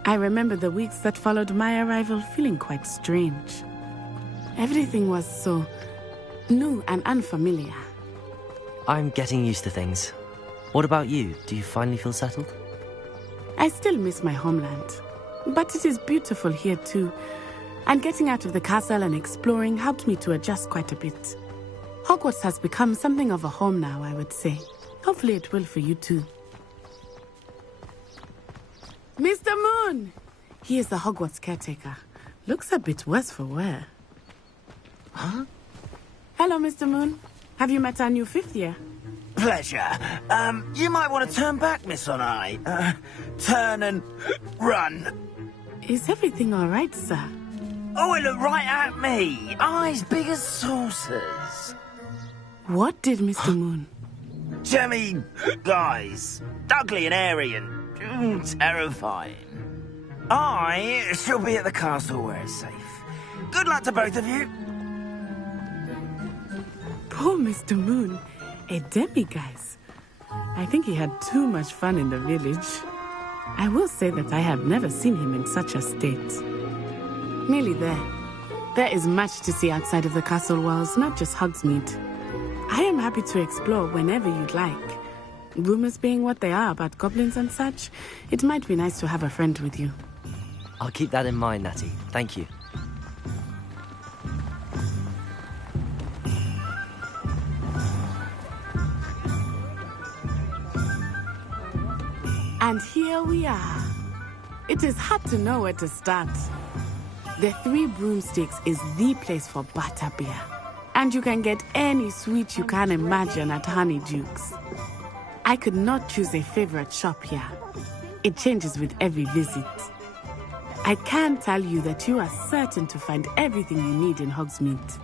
I remember the weeks that followed my arrival feeling quite strange. Everything was so new and unfamiliar. I'm getting used to things. What about you? Do you finally feel settled? I still miss my homeland, but it is beautiful here too. And getting out of the castle and exploring helped me to adjust quite a bit. Hogwarts has become something of a home now, I would say. Hopefully it will for you too. Mr. Moon! He is the Hogwarts caretaker. Looks a bit worse for wear. Huh? Hello, Mr. Moon. Have you met our new 5th year? Pleasure. You might want to turn back, Miss Onai. Turn and run. Is everything all right, sir? Oh, it looked right at me. Eyes big as saucers. What did Mr. Moon? Jemmy, guys. Ugly and airy and terrifying. I shall be at the castle where it's safe. Good luck to both of you. Poor Mr. Moon. A demiguise. I think he had too much fun in the village. I will say that I have never seen him in such a state. Nearly there. There is much to see outside of the castle walls, not just Hogsmeade. I am happy to explore whenever you'd like. Rumors being what they are about goblins and such, it might be nice to have a friend with you. I'll keep that in mind, Natty. Thank you. And here we are. It is hard to know where to start. The Three Broomsticks is the place for butterbeer. And you can get any sweet you can imagine at Honeyduke's. I could not choose a favorite shop here. It changes with every visit. I can tell you that you are certain to find everything you need in Hogsmeade.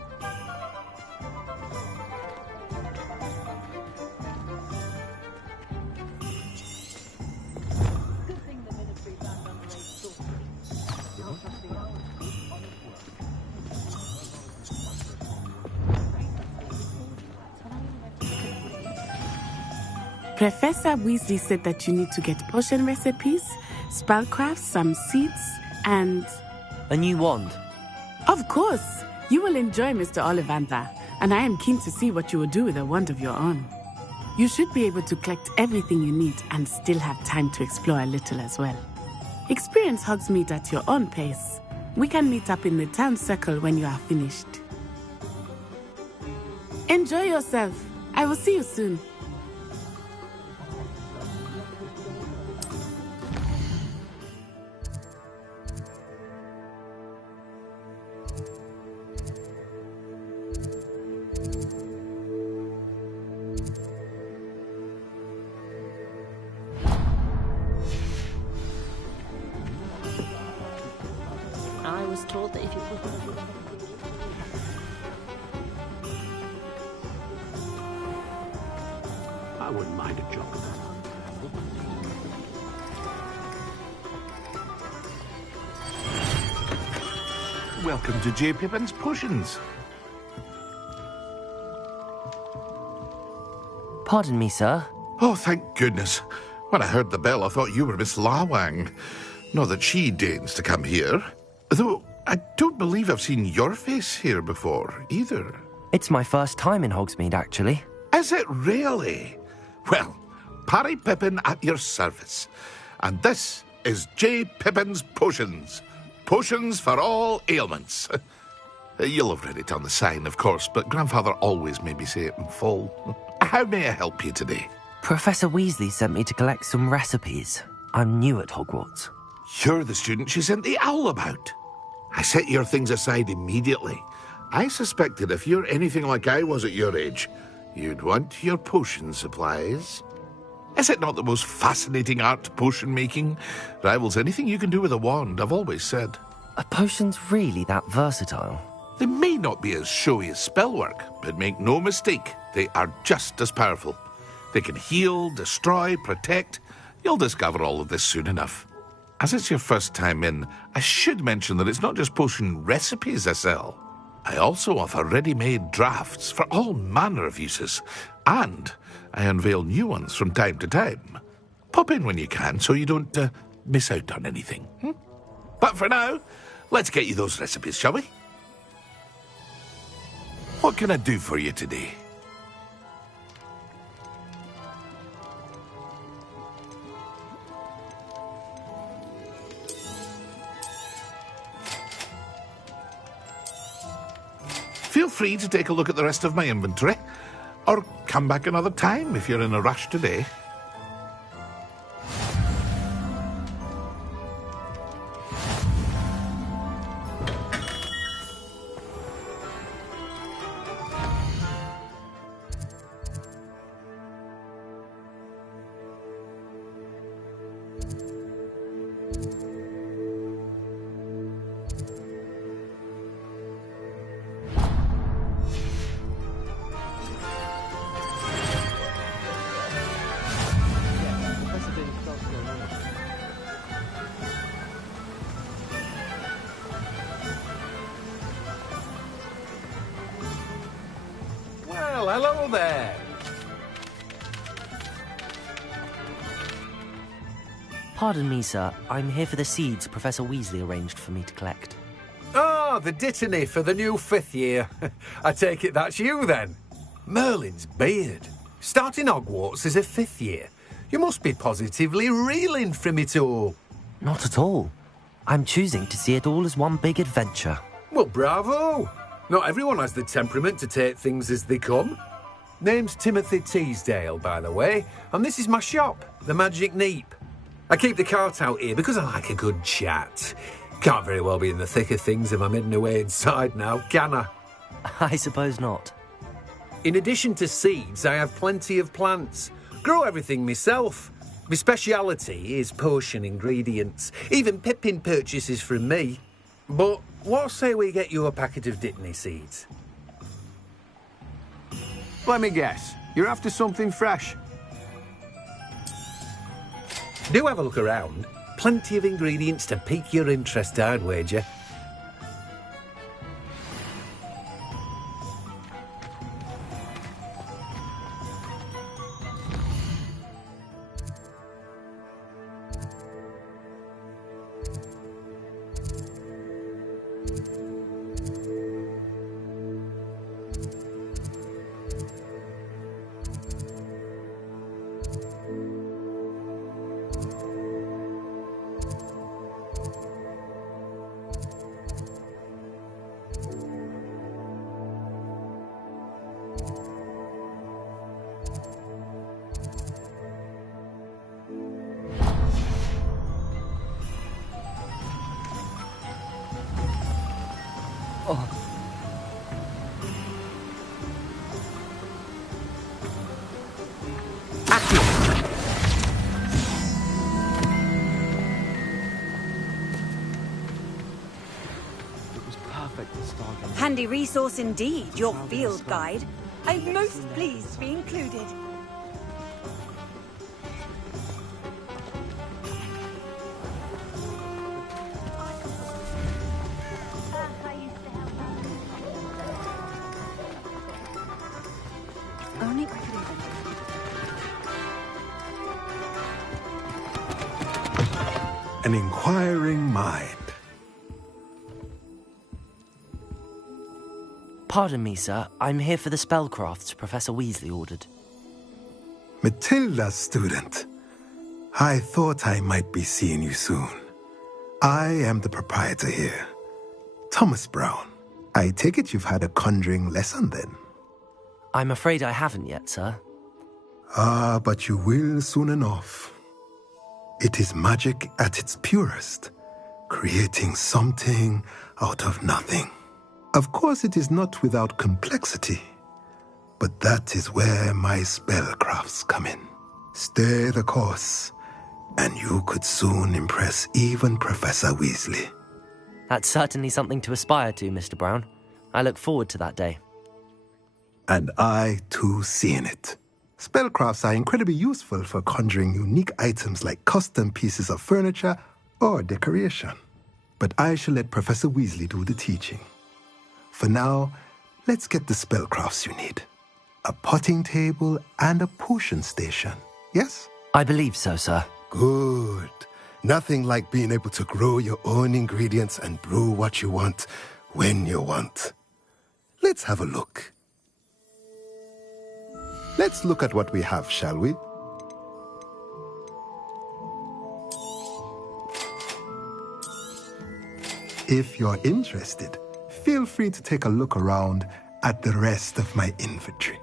Professor Weasley said that you need to get potion recipes, spellcrafts, some seeds, and... A new wand? Of course! You will enjoy Mr. Ollivander, and I am keen to see what you will do with a wand of your own. You should be able to collect everything you need and still have time to explore a little as well. Experience Hogsmeade at your own pace. We can meet up in the town circle when you are finished. Enjoy yourself. I will see you soon. I wouldn't mind a jog. Welcome to J. Pippin's Potions. Pardon me, sir. Oh, thank goodness. When I heard the bell, I thought you were Miss Lawang. Not that she deigns to come here. Though, I don't believe I've seen your face here before, either. It's my first time in Hogsmeade, actually. Is it really? Well, Parry Pippin at your service. And this is J. Pippin's Potions. Potions for all ailments. You'll have read it on the sign, of course, but Grandfather always made me say it in full. How may I help you today? Professor Weasley sent me to collect some recipes. I'm new at Hogwarts. You're the student she sent the owl about. I set your things aside immediately. I suspected if you're anything like I was at your age, you'd want your potion supplies. Is it not the most fascinating art, potion making? Rivals anything you can do with a wand, I've always said. Are potions really that versatile? They may not be as showy as spellwork, but make no mistake, they are just as powerful. They can heal, destroy, protect. You'll discover all of this soon enough. As it's your first time in, I should mention that it's not just potion recipes I sell. I also offer ready-made drafts for all manner of uses, and I unveil new ones from time to time. Pop in when you can so you don't miss out on anything. But for now, let's get you those recipes, shall we? What can I do for you today? Feel free to take a look at the rest of my inventory, or come back another time if you're in a rush today. Well, hello there. Pardon me, sir. I'm here for the seeds Professor Weasley arranged for me to collect. Oh, the dittany for the new 5th year. I take it that's you, then. Merlin's beard. Starting Hogwarts as a 5th year. You must be positively reeling from it all. Not at all. I'm choosing to see it all as one big adventure. Well, bravo. Not everyone has the temperament to take things as they come. Name's Timothy Teasdale, by the way, and this is my shop, the Magic Neep. I keep the cart out here because I like a good chat. Can't very well be in the thick of things if I'm hidden away inside now, can I? I suppose not. In addition to seeds, I have plenty of plants. Grow everything myself. My speciality is potion ingredients. Even Pippin purchases from me. But what say we get you a packet of Dittany seeds? Let me guess. You're after something fresh. Do have a look around. Plenty of ingredients to pique your interest, I'd wager. Handy resource indeed, your field guide. I'm most pleased to be included. Only I could invent An inquiring mind. Pardon me, sir. I'm here for the spellcrafts Professor Weasley ordered. Matilda's student. I thought I might be seeing you soon. I am the proprietor here, Thomas Brown. I take it you've had a conjuring lesson then? I'm afraid I haven't yet, sir. Ah, but you will soon enough. It is magic at its purest, creating something out of nothing. Of course, it is not without complexity, but that is where my spellcrafts come in. Stay the course, and you could soon impress even Professor Weasley. That's certainly something to aspire to, Mr. Brown. I look forward to that day. And I, too, see in it. Spellcrafts are incredibly useful for conjuring unique items like custom pieces of furniture or decoration. But I shall let Professor Weasley do the teaching. For now, let's get the spellcrafts you need. A potting table and a potion station, yes? I believe so, sir. Good. Nothing like being able to grow your own ingredients and brew what you want when you want. Let's have a look. Let's look at what we have, shall we? If you're interested, feel free to take a look around at the rest of my inventory.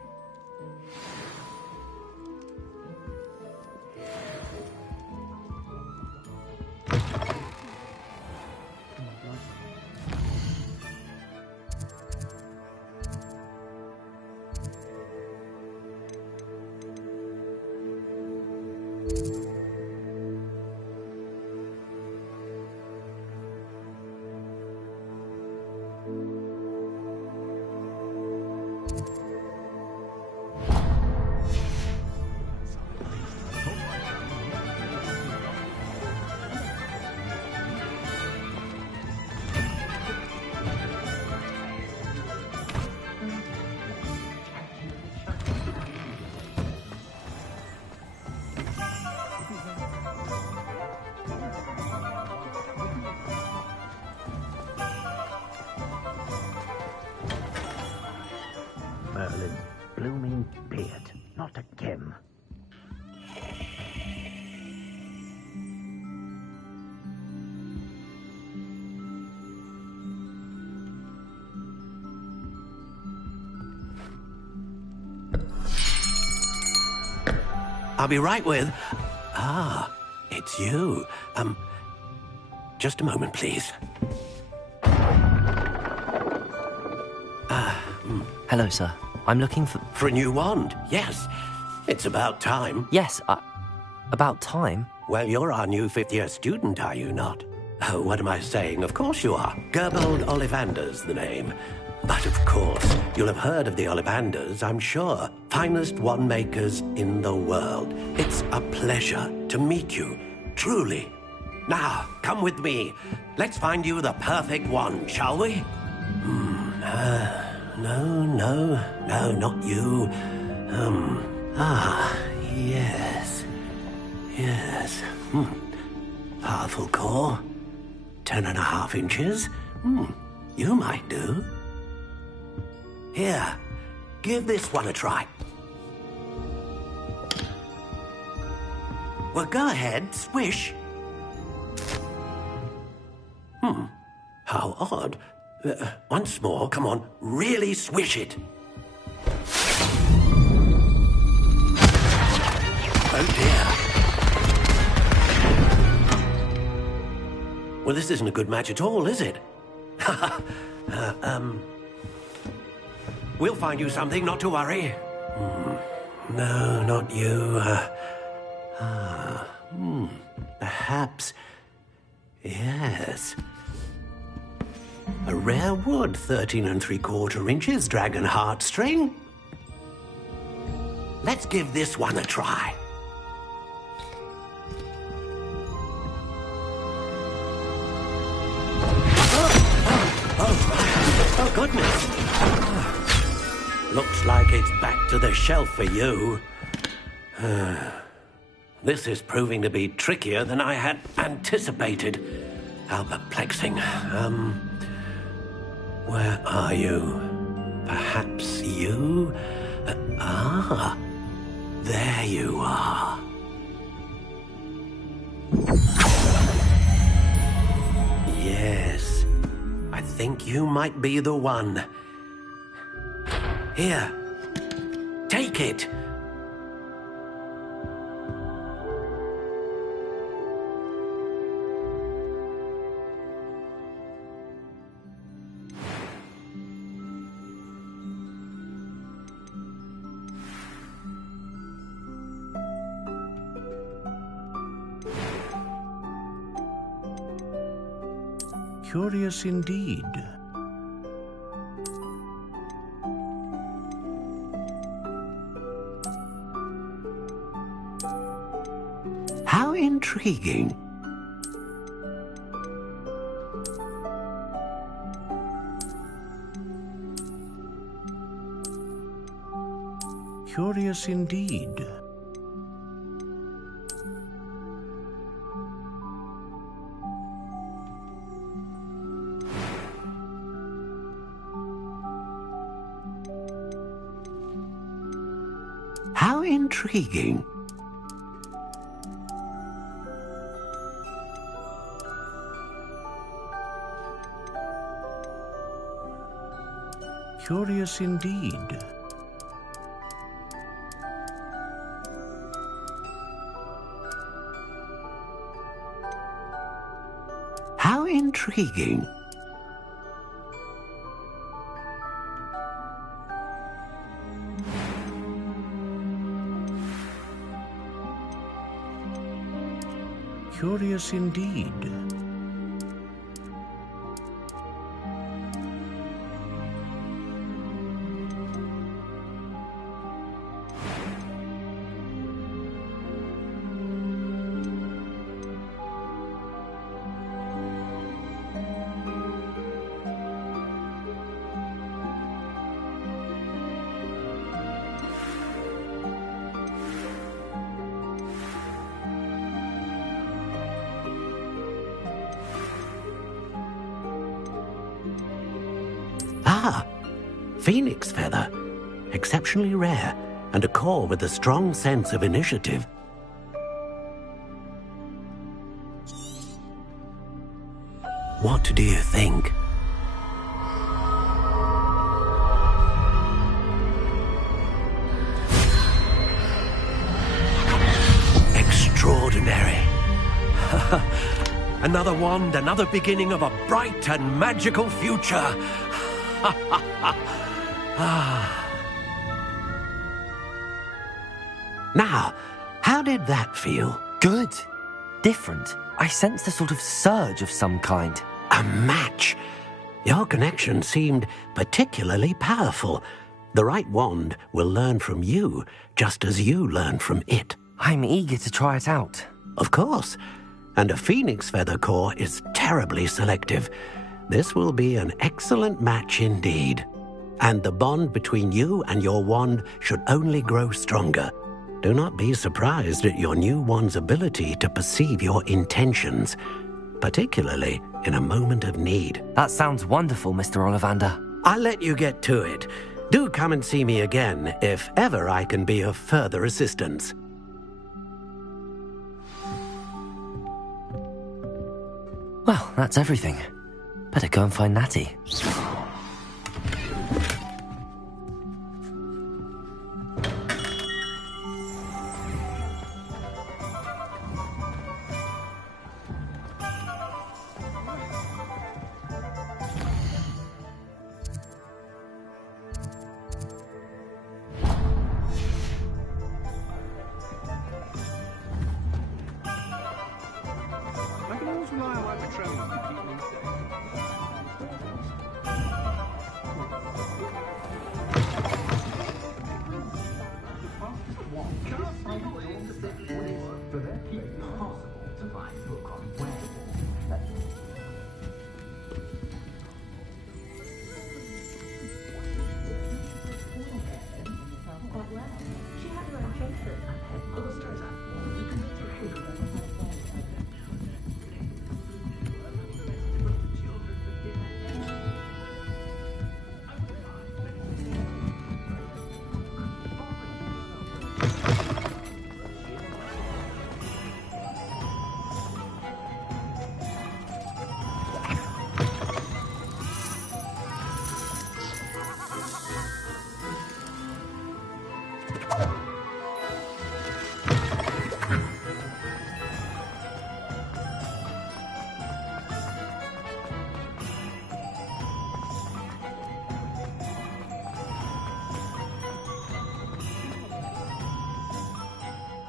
Merlin's blooming beard, not again. I'll be right with... Ah, it's you. Just a moment, please. Hello, sir. I'm looking for... For a new wand, yes. It's about time. Yes, about time? Well, you're our new fifth-year student, are you not? Oh, what am I saying? Of course you are. Gerbold Ollivander's the name. But of course, you'll have heard of the Ollivanders, I'm sure. Finest wand makers in the world. It's a pleasure to meet you, truly. Now, come with me. Let's find you the perfect wand, shall we? No, not you. Yes. Powerful core. 10.5 inches. You might do. Here, give this one a try. Well, go ahead, swish. How odd. Once more, come on, really swish it. Oh dear. Well, this isn't a good match at all, is it? We'll find you something, not to worry. No, not you. Perhaps... Yes. A rare wood, 13 3/4 inches, dragon heartstring. Let's give this one a try. Oh, goodness. Looks like it's back to the shelf for you. This is proving to be trickier than I had anticipated. How perplexing. Where are you? Perhaps you? There you are. Yes, I think you might be the one. Here, take it. Curious indeed. How intriguing. Curious indeed. How intriguing. Curious indeed. How intriguing. Curious indeed. Ah, phoenix feather. Exceptionally rare, and a core with a strong sense of initiative. What do you think? Extraordinary. Another wand, another beginning of a bright and magical future. Now, how did that feel? Good. Different. I sensed a sort of surge of some kind. A match. Your connection seemed particularly powerful. The right wand will learn from you, just as you learn from it. I'm eager to try it out. Of course. And a phoenix feather core is terribly selective. This will be an excellent match indeed. And the bond between you and your wand should only grow stronger. Do not be surprised at your new wand's ability to perceive your intentions, particularly in a moment of need. That sounds wonderful, Mr. Ollivander. I'll let you get to it. Do come and see me again if ever I can be of further assistance. Well, that's everything. Better go and find Natty. I can always rely on my patrons to keep me safe.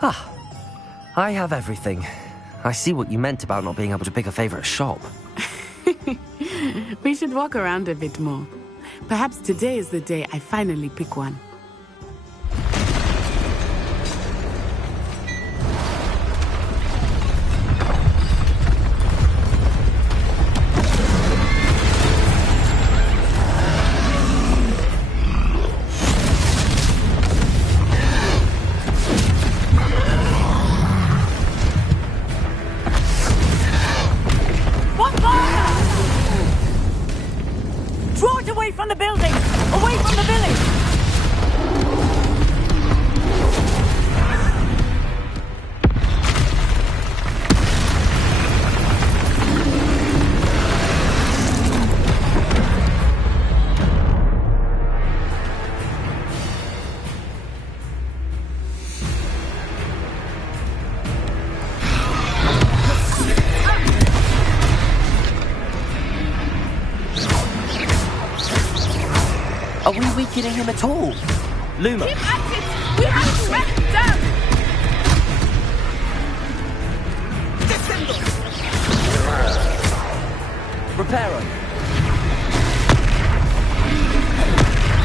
Ah, I have everything. I see what you meant about not being able to pick a favorite shop. We should walk around a bit more. Perhaps today is the day I finally pick one. From the building! Away from the village! Are we weakening him at all? Luma. Keep at it! We have to wreck him down! Dissemble! Reparo.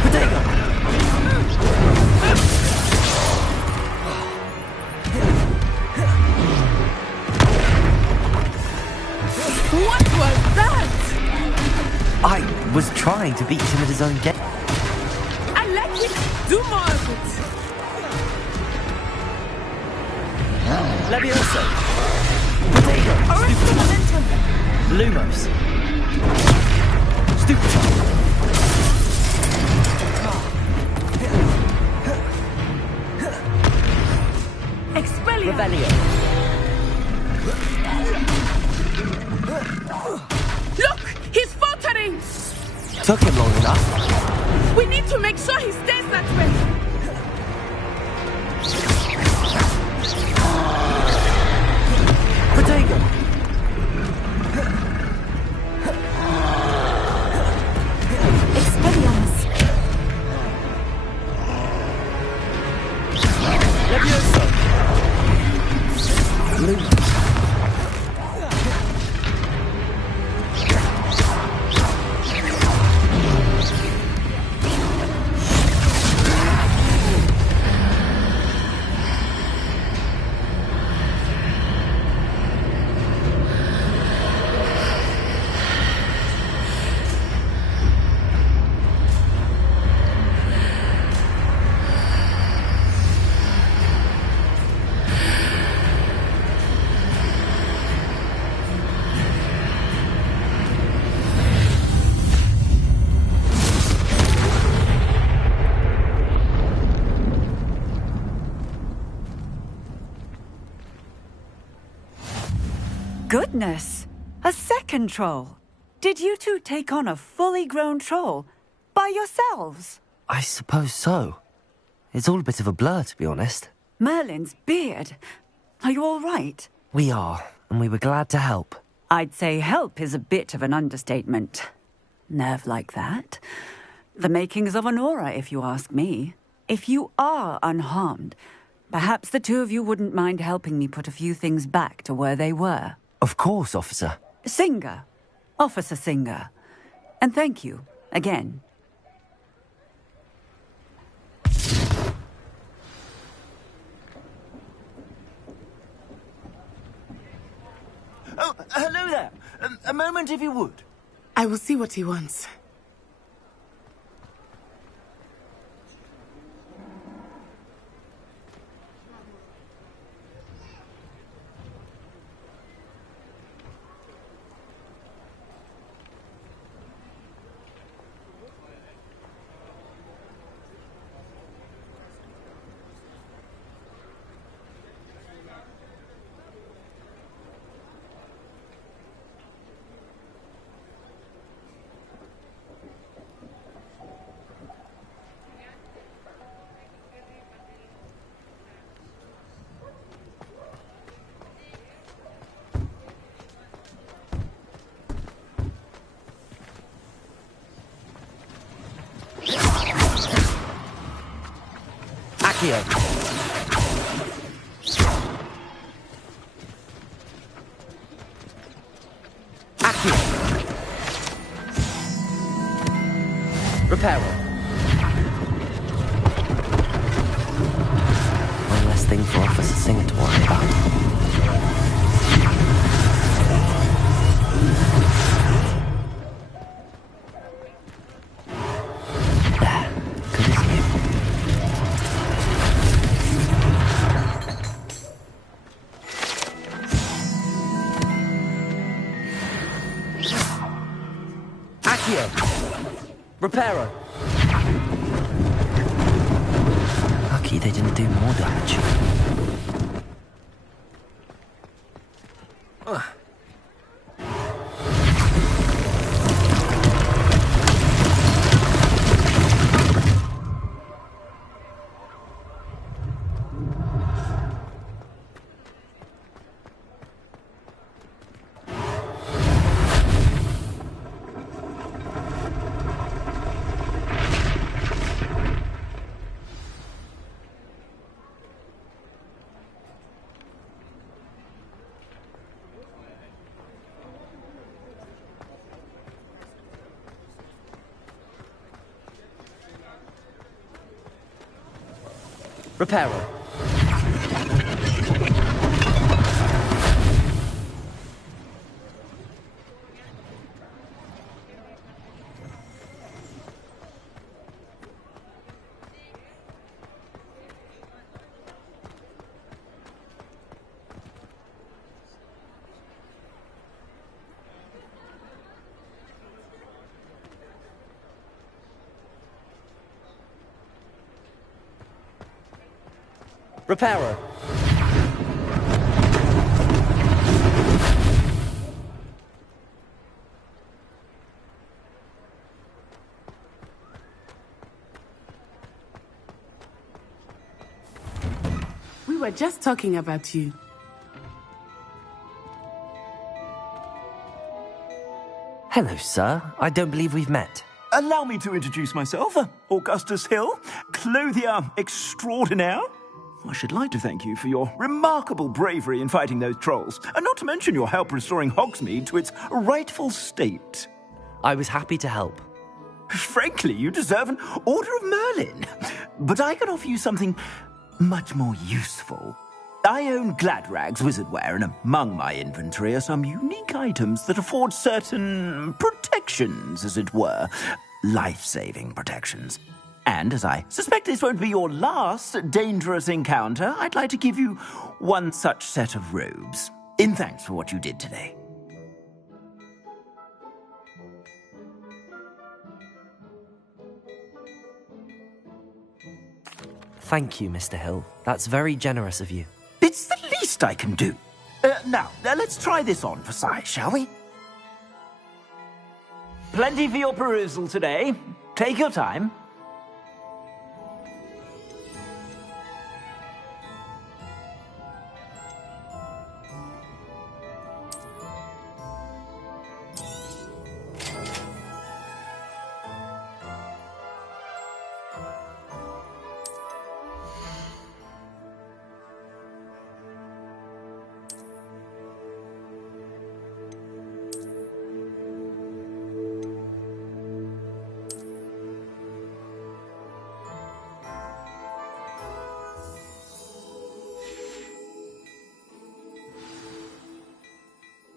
Bodega. What was that? I was trying to beat him at his own game. Do more of it! Levioso! Potato! Lumos! Stupid! Expelliarmus! Revelio! Look! He's faltering! Took him long enough. We need to make sure he stays that way! Potato! Expelliarmus! Levioso! Goodness! A second troll! Did you two take on a fully grown troll? By yourselves? I suppose so. It's all a bit of a blur, to be honest. Merlin's beard. Are you all right? We are, and we were glad to help. I'd say help is a bit of an understatement. Nerve like that. The makings of an aura, if you ask me. If you are unharmed, perhaps the two of you wouldn't mind helping me put a few things back to where they were. Of course, officer. Singer. Officer Singer. And thank you, again. Oh, hello there. A moment, if you would. I will see what he wants. Reparo. One less thing for Officer Singer to worry about. There. Good as new. Accio! Reparo! Lucky they didn't do more damage. Reparo. Reparo. We were just talking about you. Hello, sir. I don't believe we've met. Allow me to introduce myself, Augustus Hill, clothier extraordinaire. I should like to thank you for your remarkable bravery in fighting those trolls, and not to mention your help restoring Hogsmeade to its rightful state. I was happy to help. Frankly, you deserve an Order of Merlin. But I can offer you something much more useful. I own Gladrag's wizardware, and among my inventory are some unique items that afford certain protections, as it were. Life-saving protections. And as I suspect this won't be your last dangerous encounter, I'd like to give you one such set of robes, in thanks for what you did today. Thank you, Mr. Hill. That's very generous of you. It's the least I can do. Now, let's try this on for size, shall we? Plenty for your perusal today. Take your time.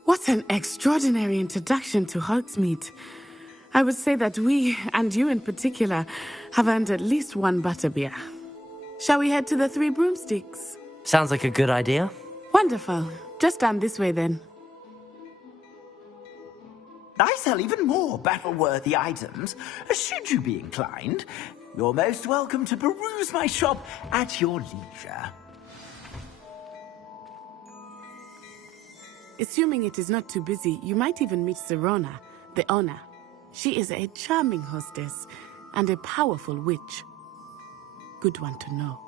What an extraordinary introduction to Hogsmeade. I would say that we, and you in particular, have earned at least one butterbeer. Shall we head to the Three Broomsticks? Sounds like a good idea. Wonderful. Just down this way then. I sell even more battle-worthy items. Should you be inclined, you're most welcome to peruse my shop at your leisure. Assuming it is not too busy, you might even meet Serona, the owner. She is a charming hostess and a powerful witch. Good one to know.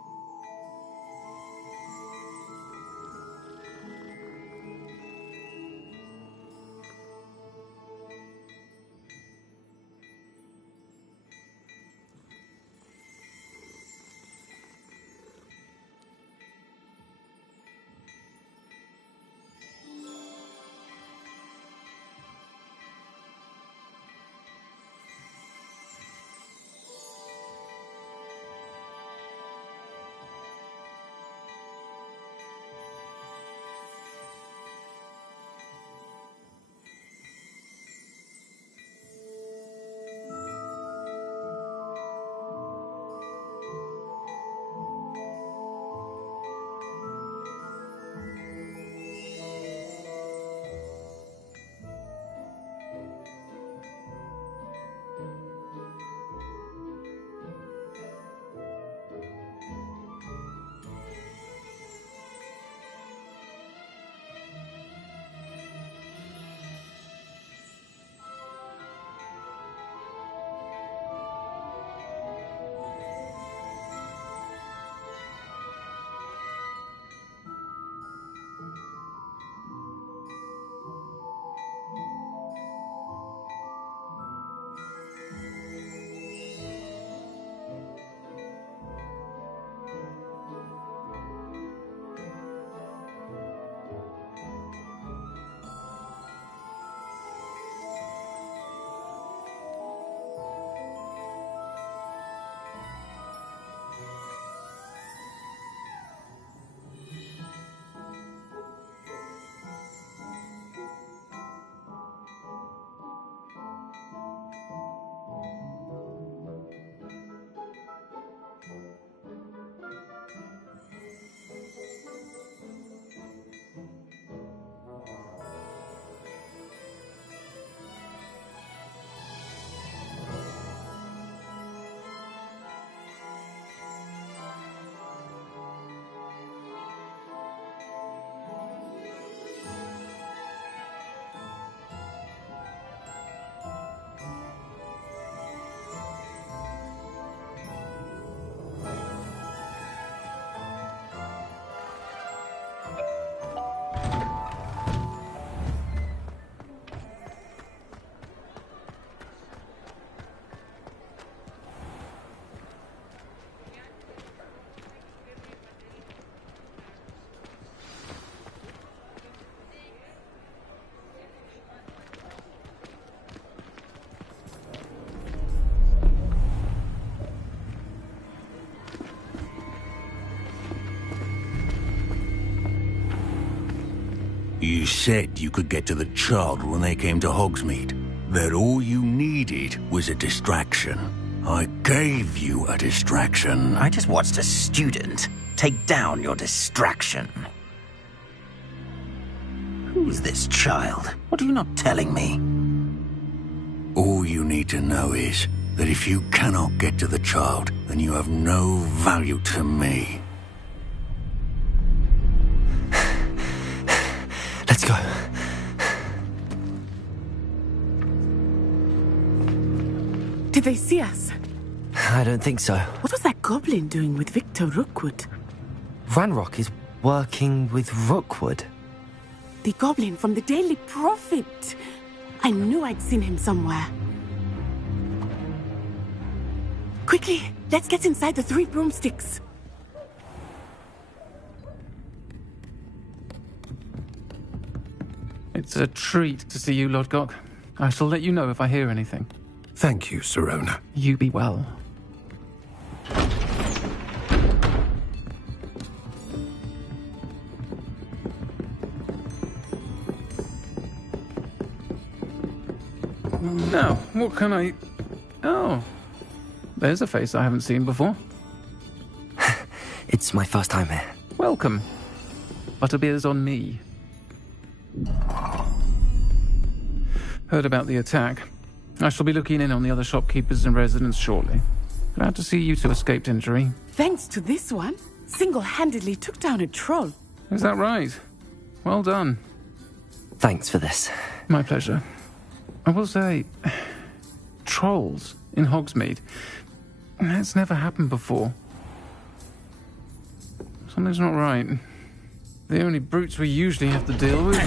You said you could get to the child when they came to Hogsmeade. That all you needed was a distraction. I gave you a distraction. I just watched a student take down your distraction. Who's this child? What are you not telling me? All you need to know is that if you cannot get to the child, then you have no value to me. Let's go. Did they see us? I don't think so. What was that goblin doing with Victor Rookwood? Ranrock is working with Rookwood. The goblin from the Daily Prophet. I knew I'd seen him somewhere. Quickly, let's get inside the 3 broomsticks. It's a treat to see you, Lodgok. I shall let you know if I hear anything. Thank you, Sirona. You be well. Now, what can I... Oh, there's a face I haven't seen before. It's my first time here. Welcome. Butterbeer's on me. Heard about the attack. I shall be looking in on the other shopkeepers and residents shortly. Glad to see you two escaped injury. Thanks to this one, single-handedly took down a troll. Is that right? Well done. Thanks for this. My pleasure. I will say, trolls in Hogsmeade. That's never happened before. Something's not right. The only brutes we usually have to deal with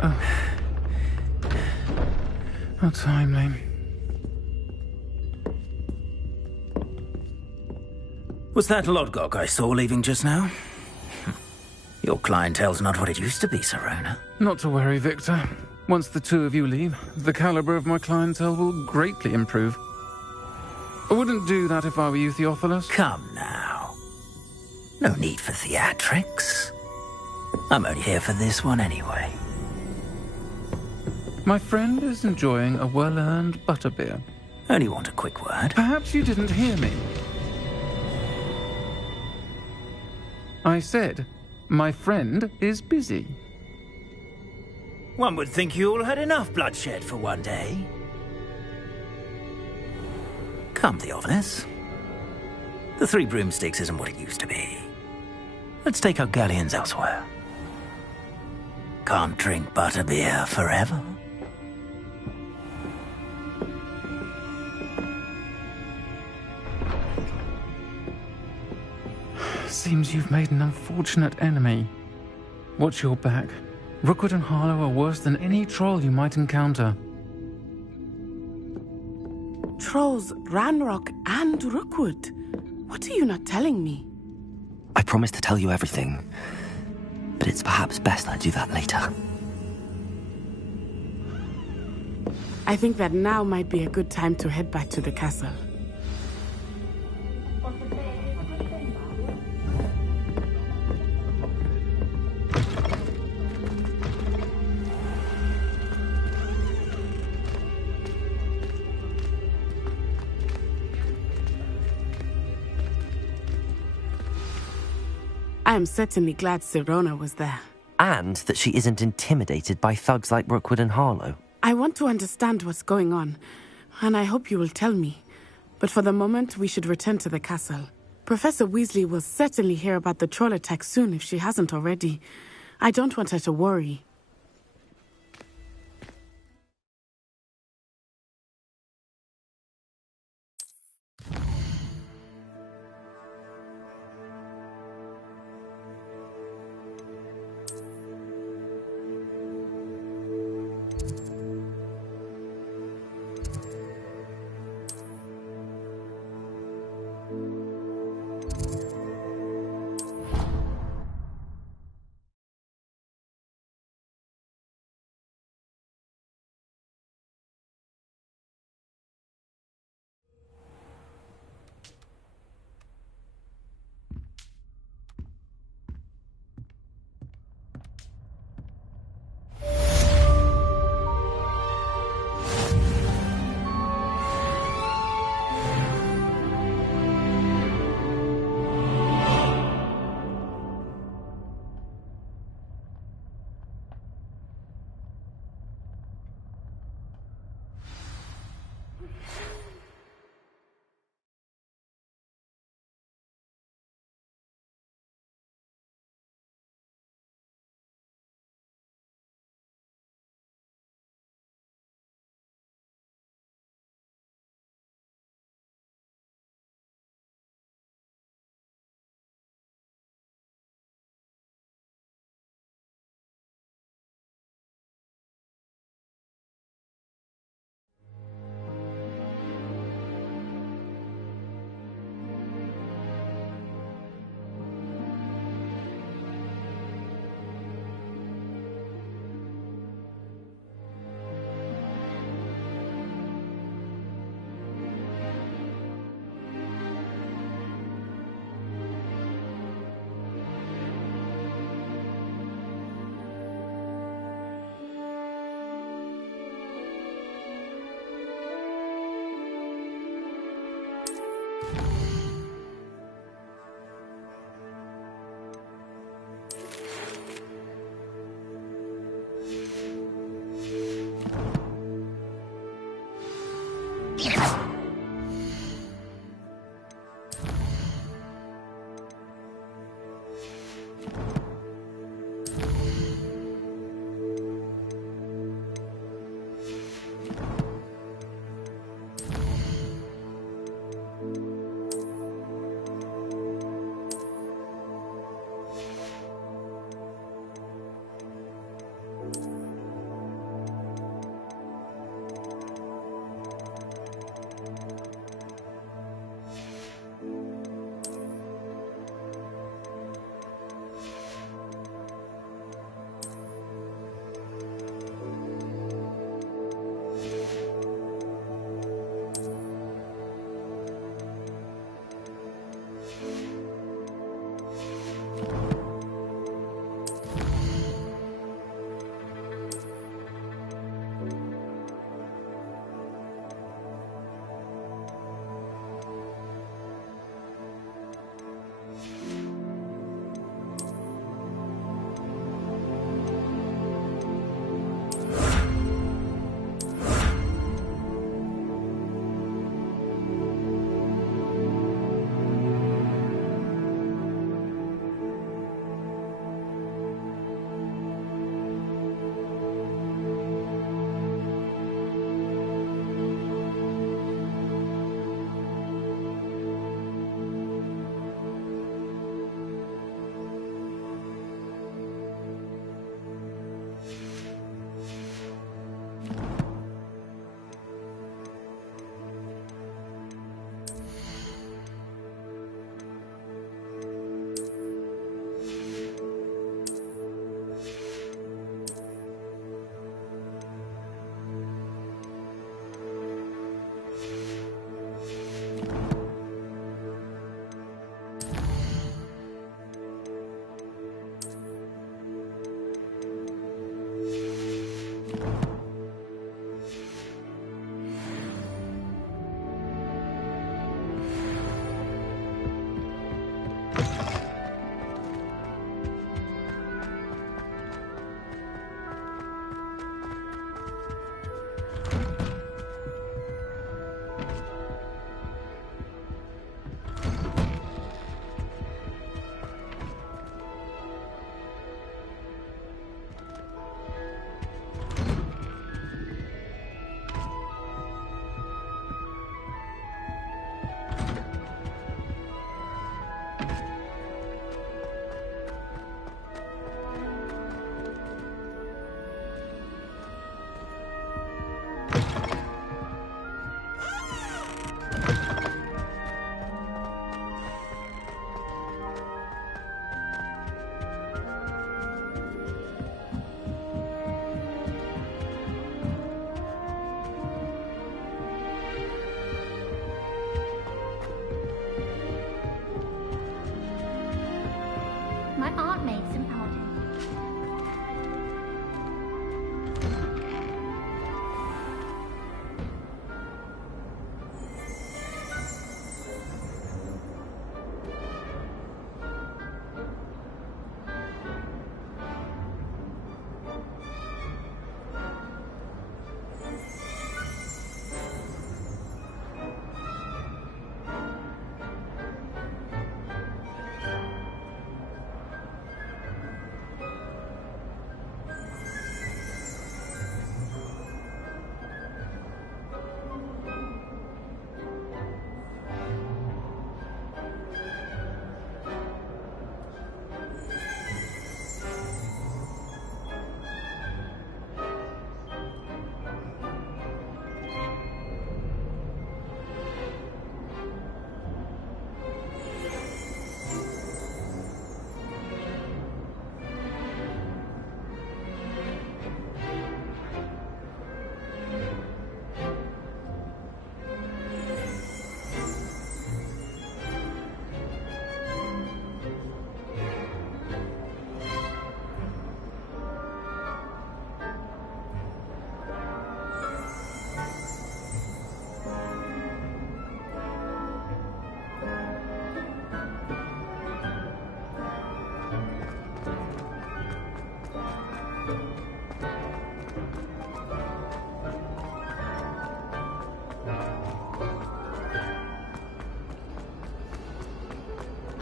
are... How timely. Was that Lodgok I saw leaving just now? Your clientele's not what it used to be, Sirona. Not to worry, Victor. Once the two of you leave, the caliber of my clientele will greatly improve. I wouldn't do that if I were you, Theophilus. Come now. No need for theatrics. I'm only here for this one anyway. My friend is enjoying a well-earned butterbeer. Only want a quick word. Perhaps you didn't hear me. I said, my friend is busy. One would think you all had enough bloodshed for one day. Come, Theophilus. The 3 broomsticks isn't what it used to be. Let's take our galleons elsewhere. Can't drink butterbeer forever. Seems you've made an unfortunate enemy. Watch your back. Rookwood and Harlow are worse than any troll you might encounter. Trolls, Ranrock, and Rookwood. What are you not telling me? I promise to tell you everything, but it's perhaps best I do that later. I think that now might be a good time to head back to the castle. I am certainly glad Sirona was there. And that she isn't intimidated by thugs like Rookwood and Harlow. I want to understand what's going on, and I hope you will tell me. But for the moment, we should return to the castle. Professor Weasley will certainly hear about the troll attack soon if she hasn't already. I don't want her to worry.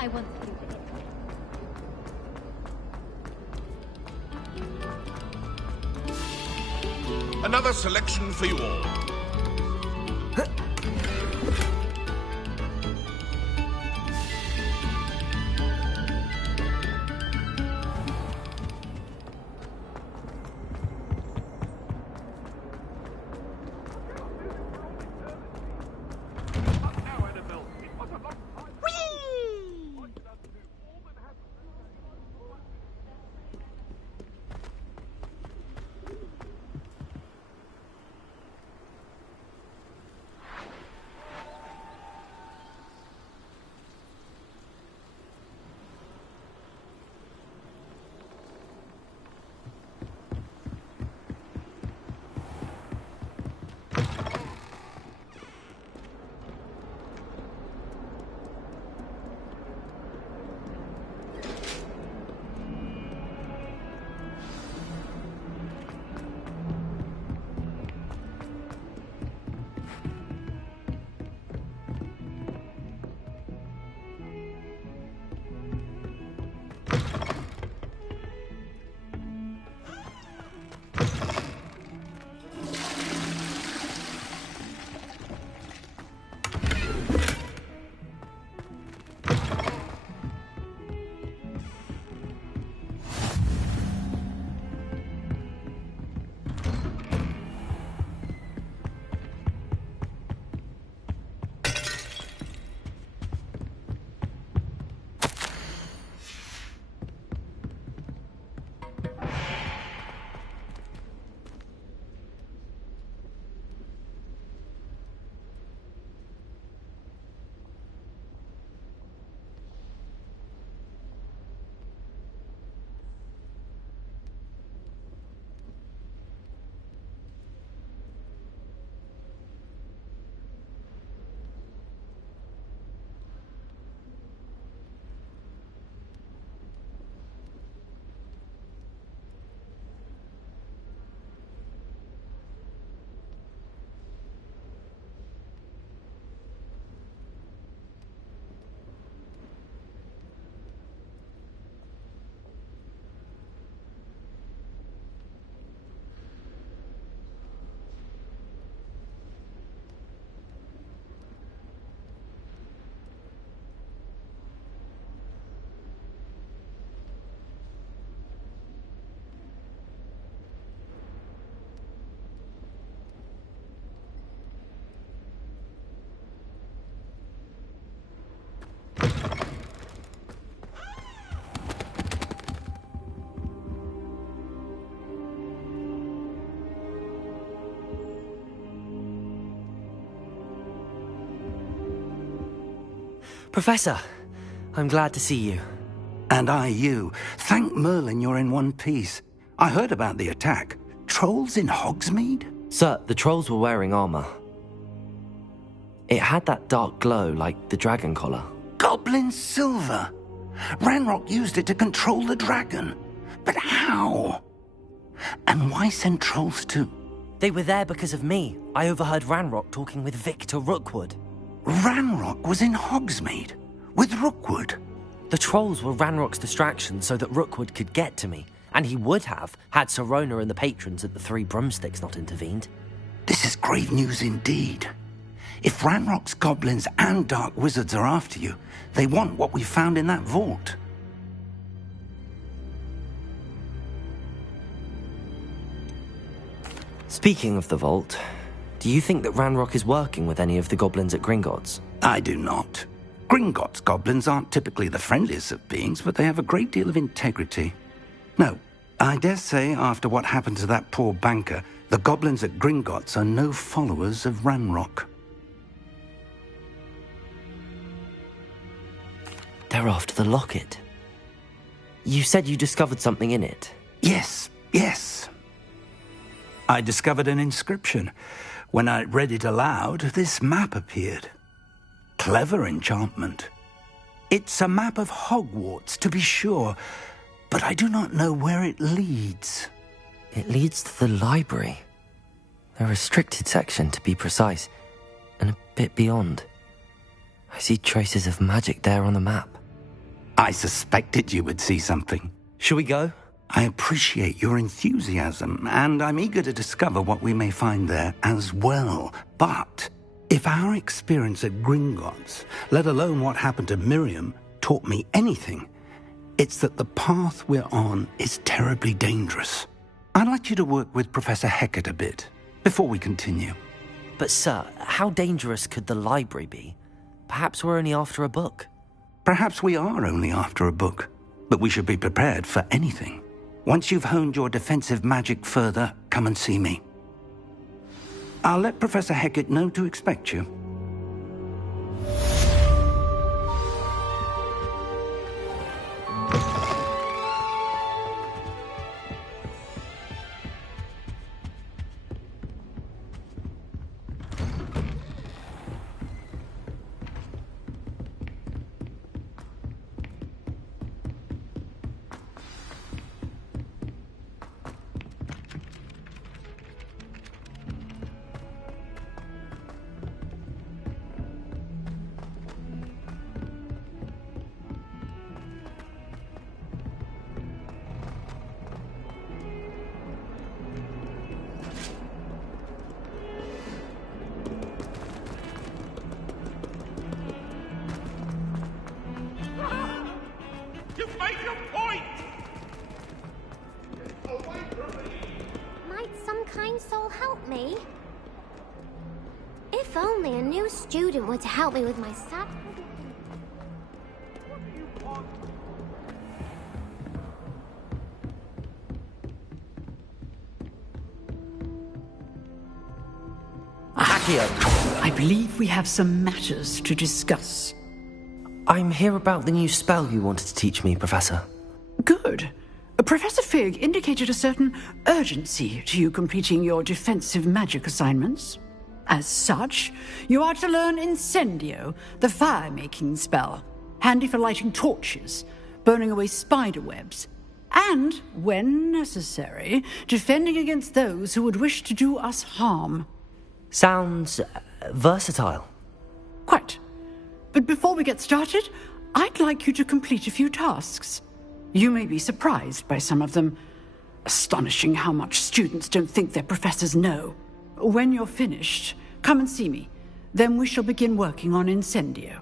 I once flew it. Another selection for you all. Professor, I'm glad to see you. And I you. Thank Merlin you're in one piece. I heard about the attack. Trolls in Hogsmeade? Sir, the trolls were wearing armor. It had that dark glow like the dragon collar. Goblin silver! Ranrock used it to control the dragon. But how? And why send trolls too? They were there because of me. I overheard Ranrock talking with Victor Rookwood. Ranrock was in Hogsmeade? With Rookwood? The trolls were Ranrock's distraction so that Rookwood could get to me. And he would have, had Sirona and the patrons at the Three Broomsticks not intervened. This is grave news indeed. If Ranrock's goblins and dark wizards are after you, they want what we found in that vault. Speaking of the vault, do you think that Ranrock is working with any of the goblins at Gringotts? I do not. Gringotts goblins aren't typically the friendliest of beings, but they have a great deal of integrity. No, I dare say after what happened to that poor banker, the goblins at Gringotts are no followers of Ranrock. They're after the locket. You said you discovered something in it. Yes. I discovered an inscription. When I read it aloud, this map appeared. Clever enchantment. It's a map of Hogwarts, to be sure, but I do not know where it leads. It leads to the library. The restricted section, to be precise, and a bit beyond. I see traces of magic there on the map. I suspected you would see something. Shall we go? I appreciate your enthusiasm, and I'm eager to discover what we may find there as well. But if our experience at Gringotts, let alone what happened to Miriam, taught me anything, it's that the path we're on is terribly dangerous. I'd like you to work with Professor Hecat a bit before we continue. But sir, how dangerous could the library be? Perhaps we're only after a book. Perhaps we are only after a book, but we should be prepared for anything. Once you've honed your defensive magic further, come and see me. I'll let Professor Hecat know to expect you. You've made your point! Might some kind soul help me? If only a new student were to help me with my sad... Accio! I believe we have some matters to discuss. I'm here about the new spell you wanted to teach me, Professor. Good. Professor Fig indicated a certain urgency to you completing your defensive magic assignments. As such, you are to learn Incendio, the fire-making spell, handy for lighting torches, burning away spider webs, and, when necessary, defending against those who would wish to do us harm. Sounds versatile. Quite. But before we get started, I'd like you to complete a few tasks. You may be surprised by some of them. Astonishing how much students don't think their professors know. When you're finished, come and see me. Then we shall begin working on Incendio.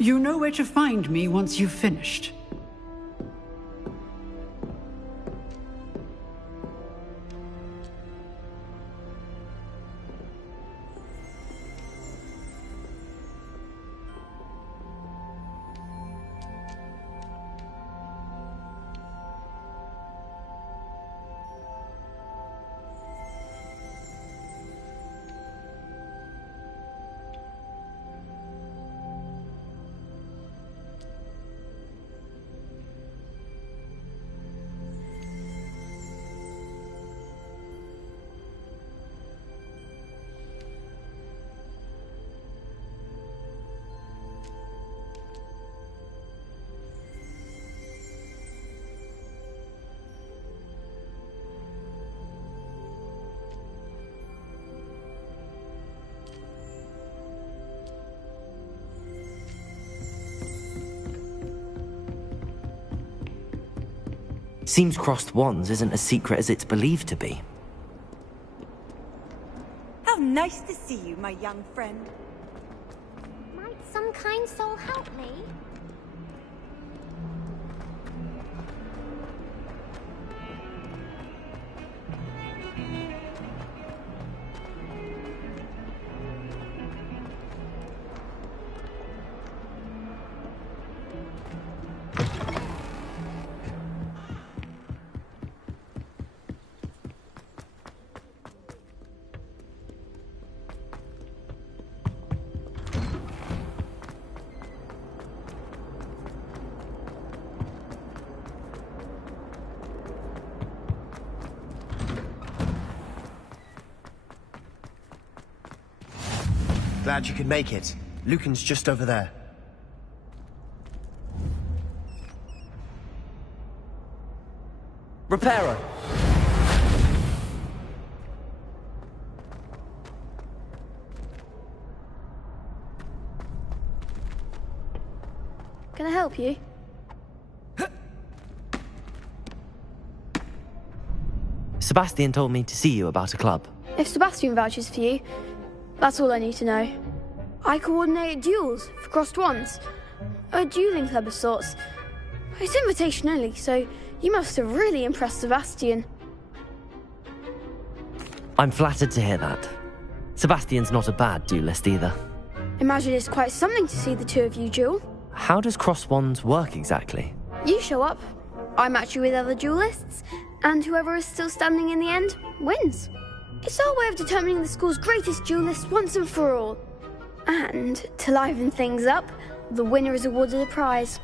You know where to find me once you've finished. Seems crossed wands isn't as secret as it's believed to be. How nice to see you, my young friend. Might some kind soul help me? Glad you could make it. Lucan's just over there. Reparo! Can I help you? Sebastian told me to see you about a club. If Sebastian vouches for you, that's all I need to know. I coordinate duels for crossed wands. A dueling club of sorts. It's invitation only, so you must have really impressed Sebastian. I'm flattered to hear that. Sebastian's not a bad duelist either. Imagine it's quite something to see the two of you duel. How does cross wands work exactly? You show up, I match you with other duelists, and whoever is still standing in the end wins. It's our way of determining the school's greatest duelist once and for all. And to liven things up, the winner is awarded a prize.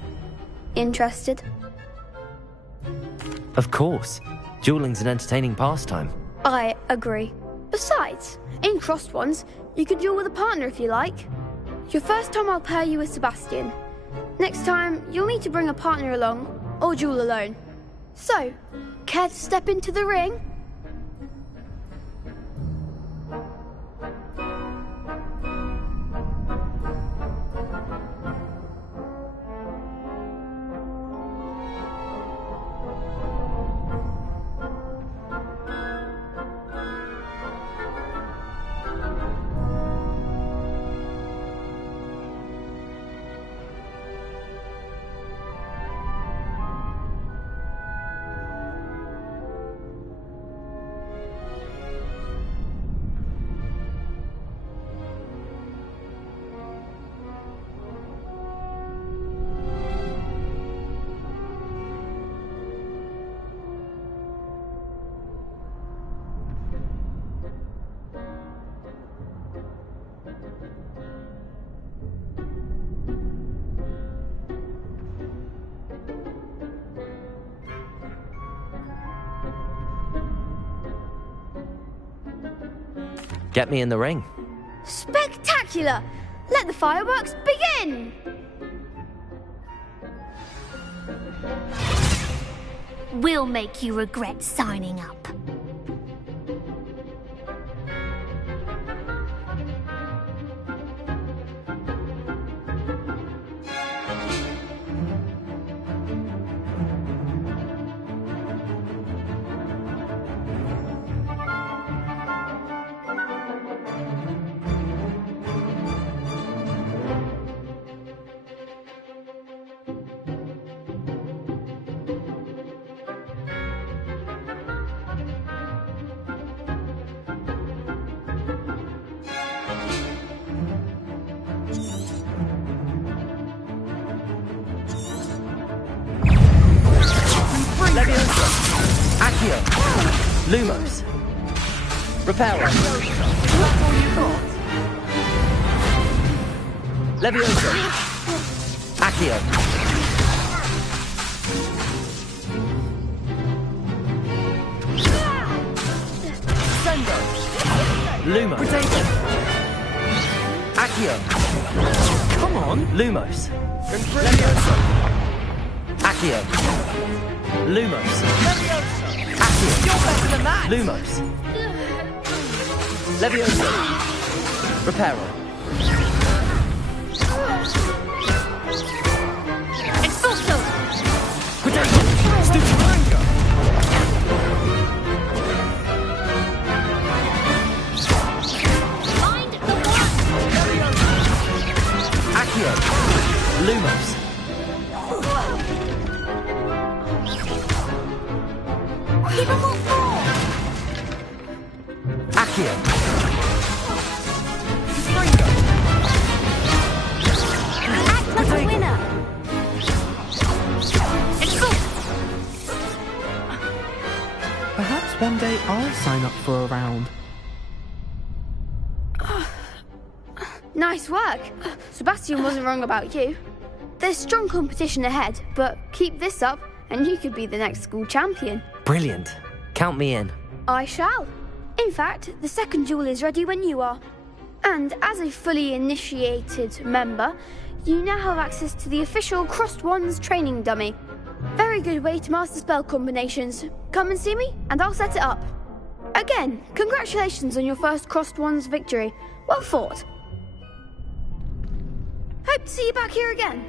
Interested? Of course. Dueling's an entertaining pastime. I agree. Besides, in crossed ones, you could duel with a partner if you like. Your first time I'll pair you with Sebastian. Next time, you'll need to bring a partner along, or duel alone. So, care to step into the ring? Get me in the ring. Spectacular! Let the fireworks begin! We'll make you regret signing up. Leviosa! Accio! Lumos! Reparo! Leviosa! Accio! Sendo! Lumos! Accio! Come on! Lumos! Leviosa! Accio! Lumos! Accio! You're better than that! Lumos! Leviosa! Reparo! Expulso! Stupid! Find the one! Accio! Lumos! Capable four! Accio! Act like a winner! Perhaps one day I'll sign up for a round. Nice work. Sebastian wasn't wrong about you. There's strong competition ahead, but keep this up and you could be the next school champion. Brilliant. Count me in. I shall. In fact, the second duel is ready when you are. And as a fully initiated member, you now have access to the official Crossed Wands training dummy. Very good way to master spell combinations. Come and see me, and I'll set it up. Again, congratulations on your first Crossed Wands victory. Well fought. Hope to see you back here again.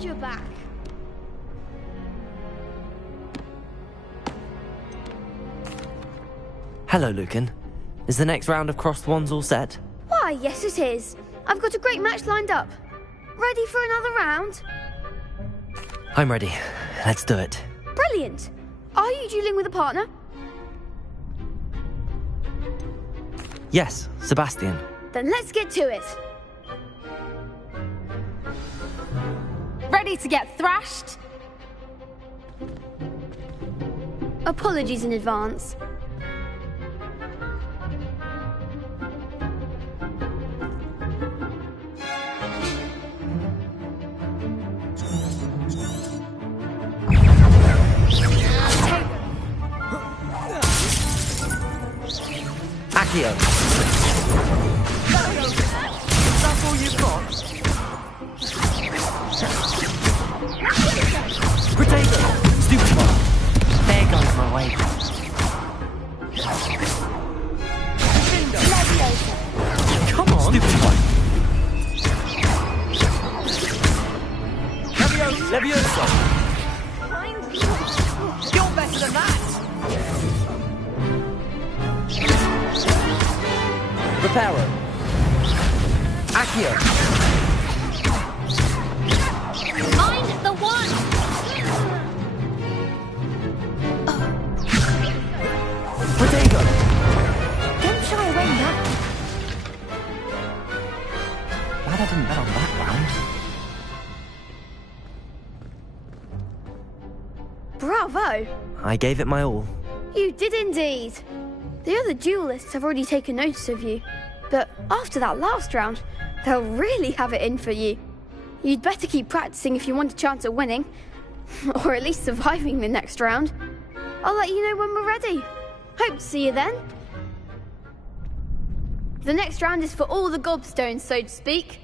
Glad you're back. Hello, Lucan. Is the next round of crossed wands all set? Why, yes it is. I've got a great match lined up. Ready for another round? I'm ready. Let's do it. Brilliant. Are you dueling with a partner? Yes, Sebastian. Then let's get to it. Ready to get thrashed? Apologies in advance. Accio. That's all you've got? Potato! Stupid one. There goes my way. Come on! Stupid one. Levioso! You're better than that! Reparo. Accio. Find the one! Protego. Don't shy away now. Glad I didn't bet on that round. Bravo! I gave it my all. You did indeed. The other duelists have already taken notice of you, but after that last round, they'll really have it in for you. You'd better keep practicing if you want a chance at winning, or at least surviving the next round. I'll let you know when we're ready. Hope to see you then. The next round is for all the gobstones, so to speak.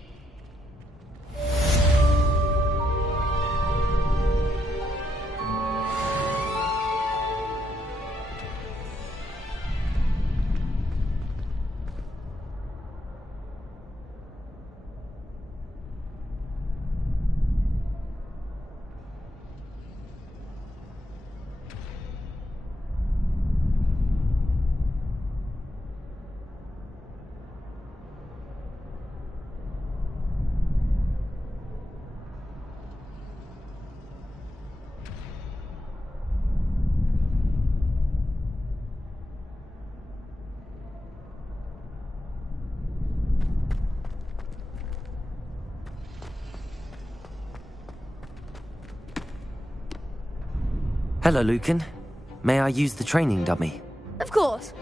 Hello, Lucan. May I use the training dummy? Of course.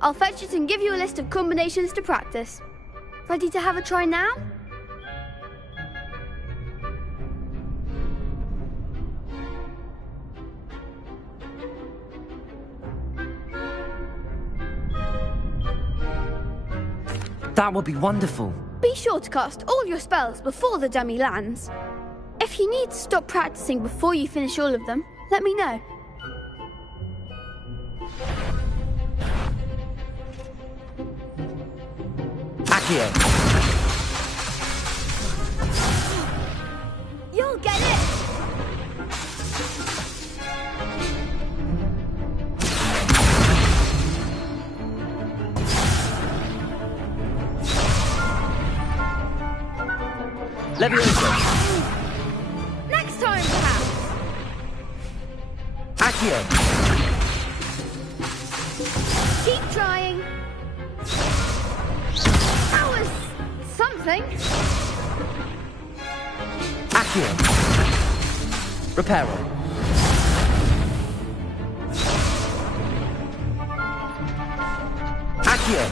I'll fetch it and give you a list of combinations to practice. Ready to have a try now? That would be wonderful. Be sure to cast all your spells before the dummy lands. If you need to stop practicing before you finish all of them, let me know. Accio. You'll get it! Levioso. Next time, perhaps! Accio. Keep trying. That was something. Accio. Reparo. Accio.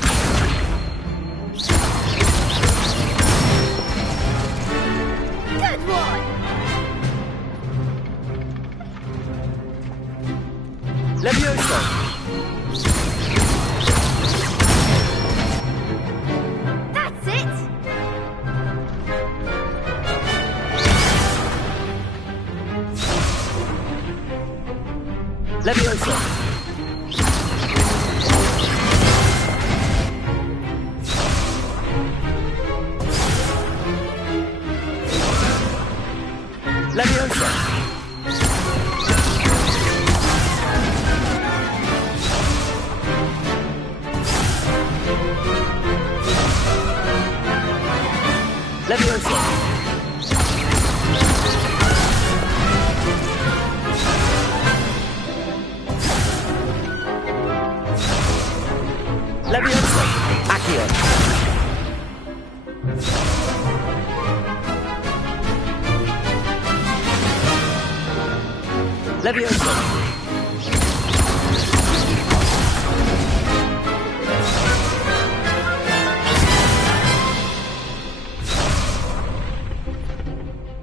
Good one! Levioso. That's it! Levioso. Leviosa! Leviosa! Accio! Leviosa!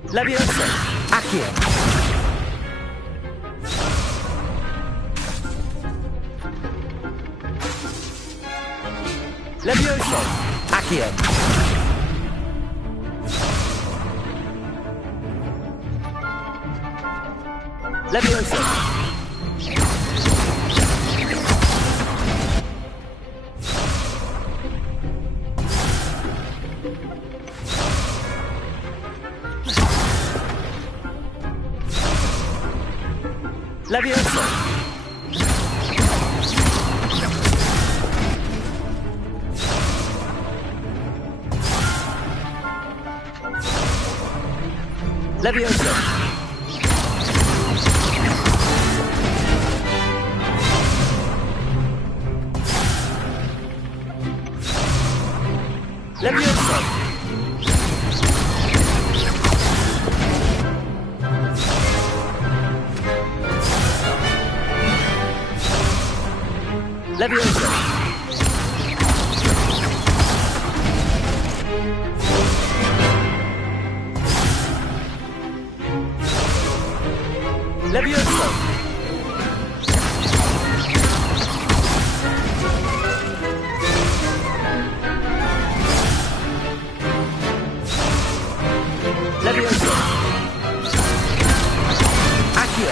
Leviosa! Accio! Leviosa! Accio! Leviosa! Leviosa! Leviosa! Leviosa! Leviosa! Leviosa! Leviosa! Accio!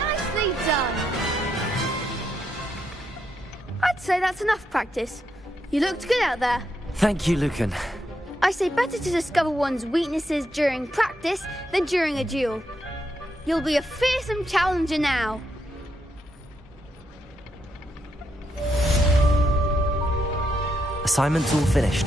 Nicely done. I'd say that's enough practice. You looked good out there. Thank you, Lucan. I say better to discover one's weaknesses during practice than during a duel. You'll be a fearsome challenger now. Assignment's all finished.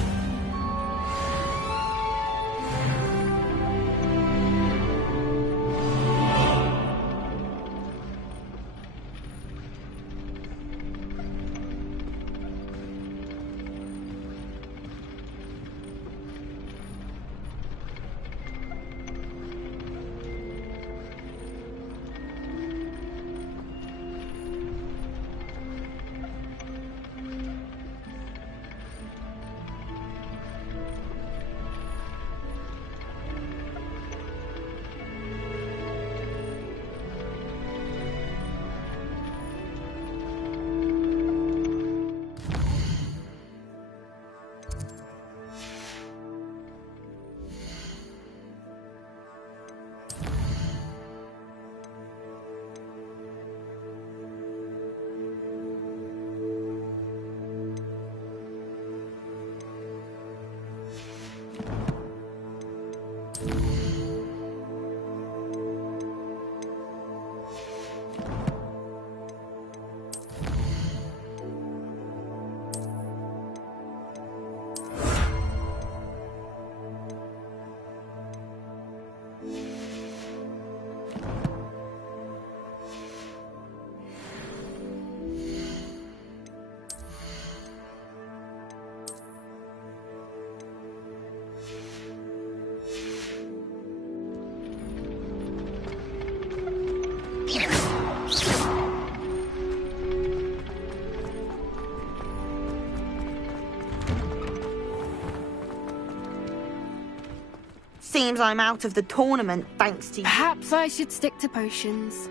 Seems I'm out of the tournament, thanks to you. Perhaps I should stick to potions.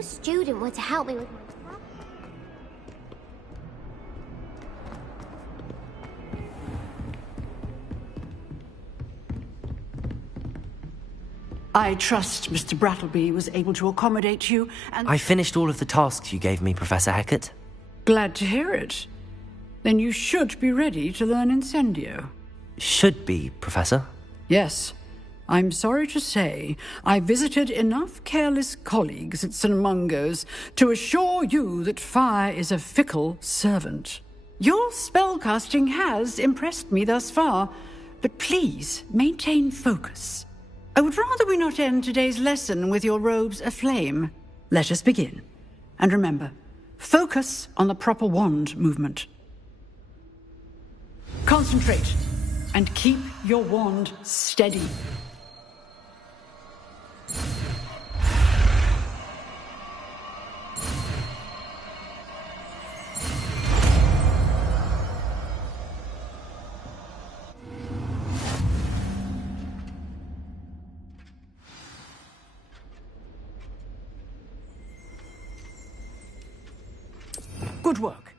new student were to help me with my problem. I trust Mr. Brattleby was able to accommodate you, and I finished all of the tasks you gave me, Professor Hecat. glad to hear it. Then you should be ready to learn Incendio. Should be, Professor. Yes. I'm sorry to say, I visited enough careless colleagues at St. Mungo's to assure you that fire is a fickle servant. Your spellcasting has impressed me thus far, but please maintain focus. I would rather we not end today's lesson with your robes aflame. Let us begin. And remember, focus on the proper wand movement. Concentrate, and keep your wand steady. Good work.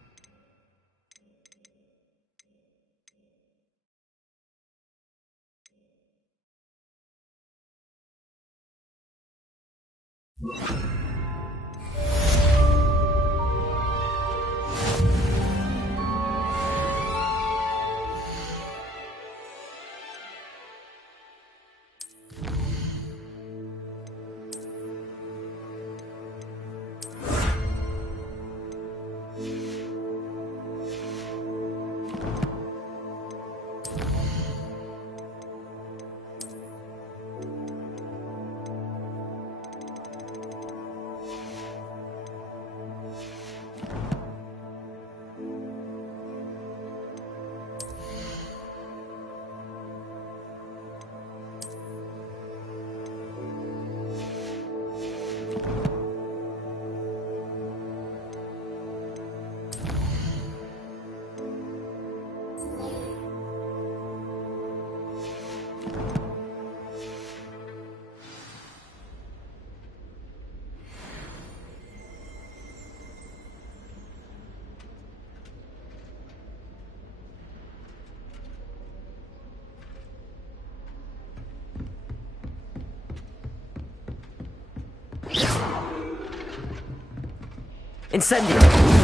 Incendio!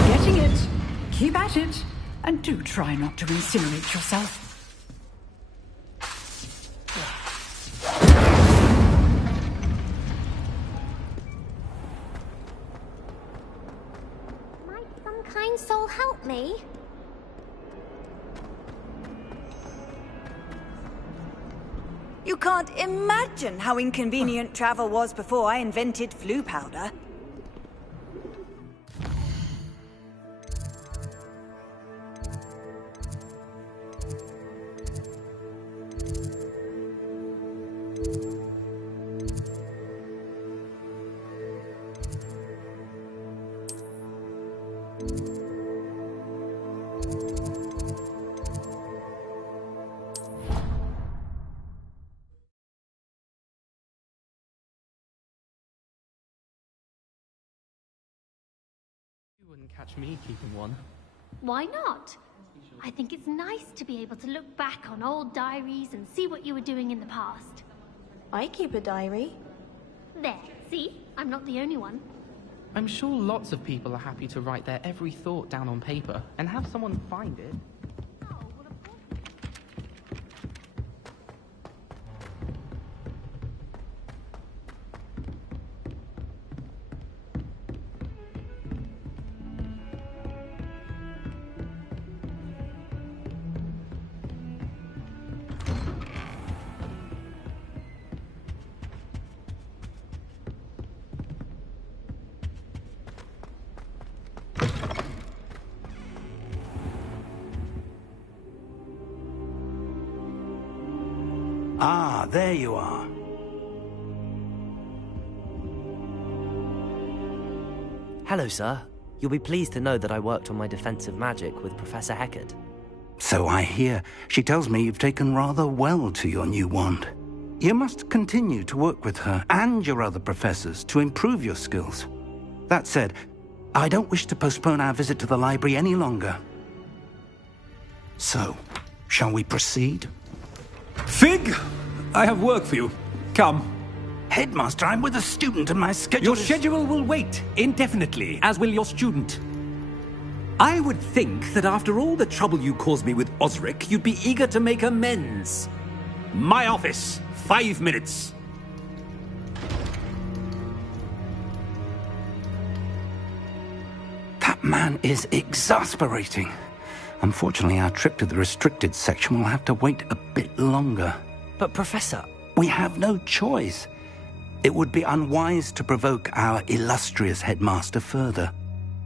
Getting it. Keep at it. And do try not to incinerate yourself. Might some kind soul help me? You can't imagine how inconvenient travel was before I invented flu powder. You wouldn't catch me keeping one. Why not? I think it's nice to be able to look back on old diaries and see what you were doing in the past. I keep a diary. There, see? I'm not the only one. I'm sure lots of people are happy to write their every thought down on paper and have someone find it. Ah, there you are. Hello, sir. You'll be pleased to know that I worked on my defensive magic with Professor Hecat. So I hear. She tells me you've taken rather well to your new wand. You must continue to work with her and your other professors to improve your skills. That said, I don't wish to postpone our visit to the library any longer. So, shall we proceed? Fig! I have work for you. Come. Headmaster, I'm with a student and my schedule Your schedule will wait indefinitely, as will your student. I would think that after all the trouble you caused me with Osric, you'd be eager to make amends. My office, 5 minutes. That man is exasperating. Unfortunately, our trip to the restricted section will have to wait a bit longer. But Professor... We have no choice. It would be unwise to provoke our illustrious headmaster further.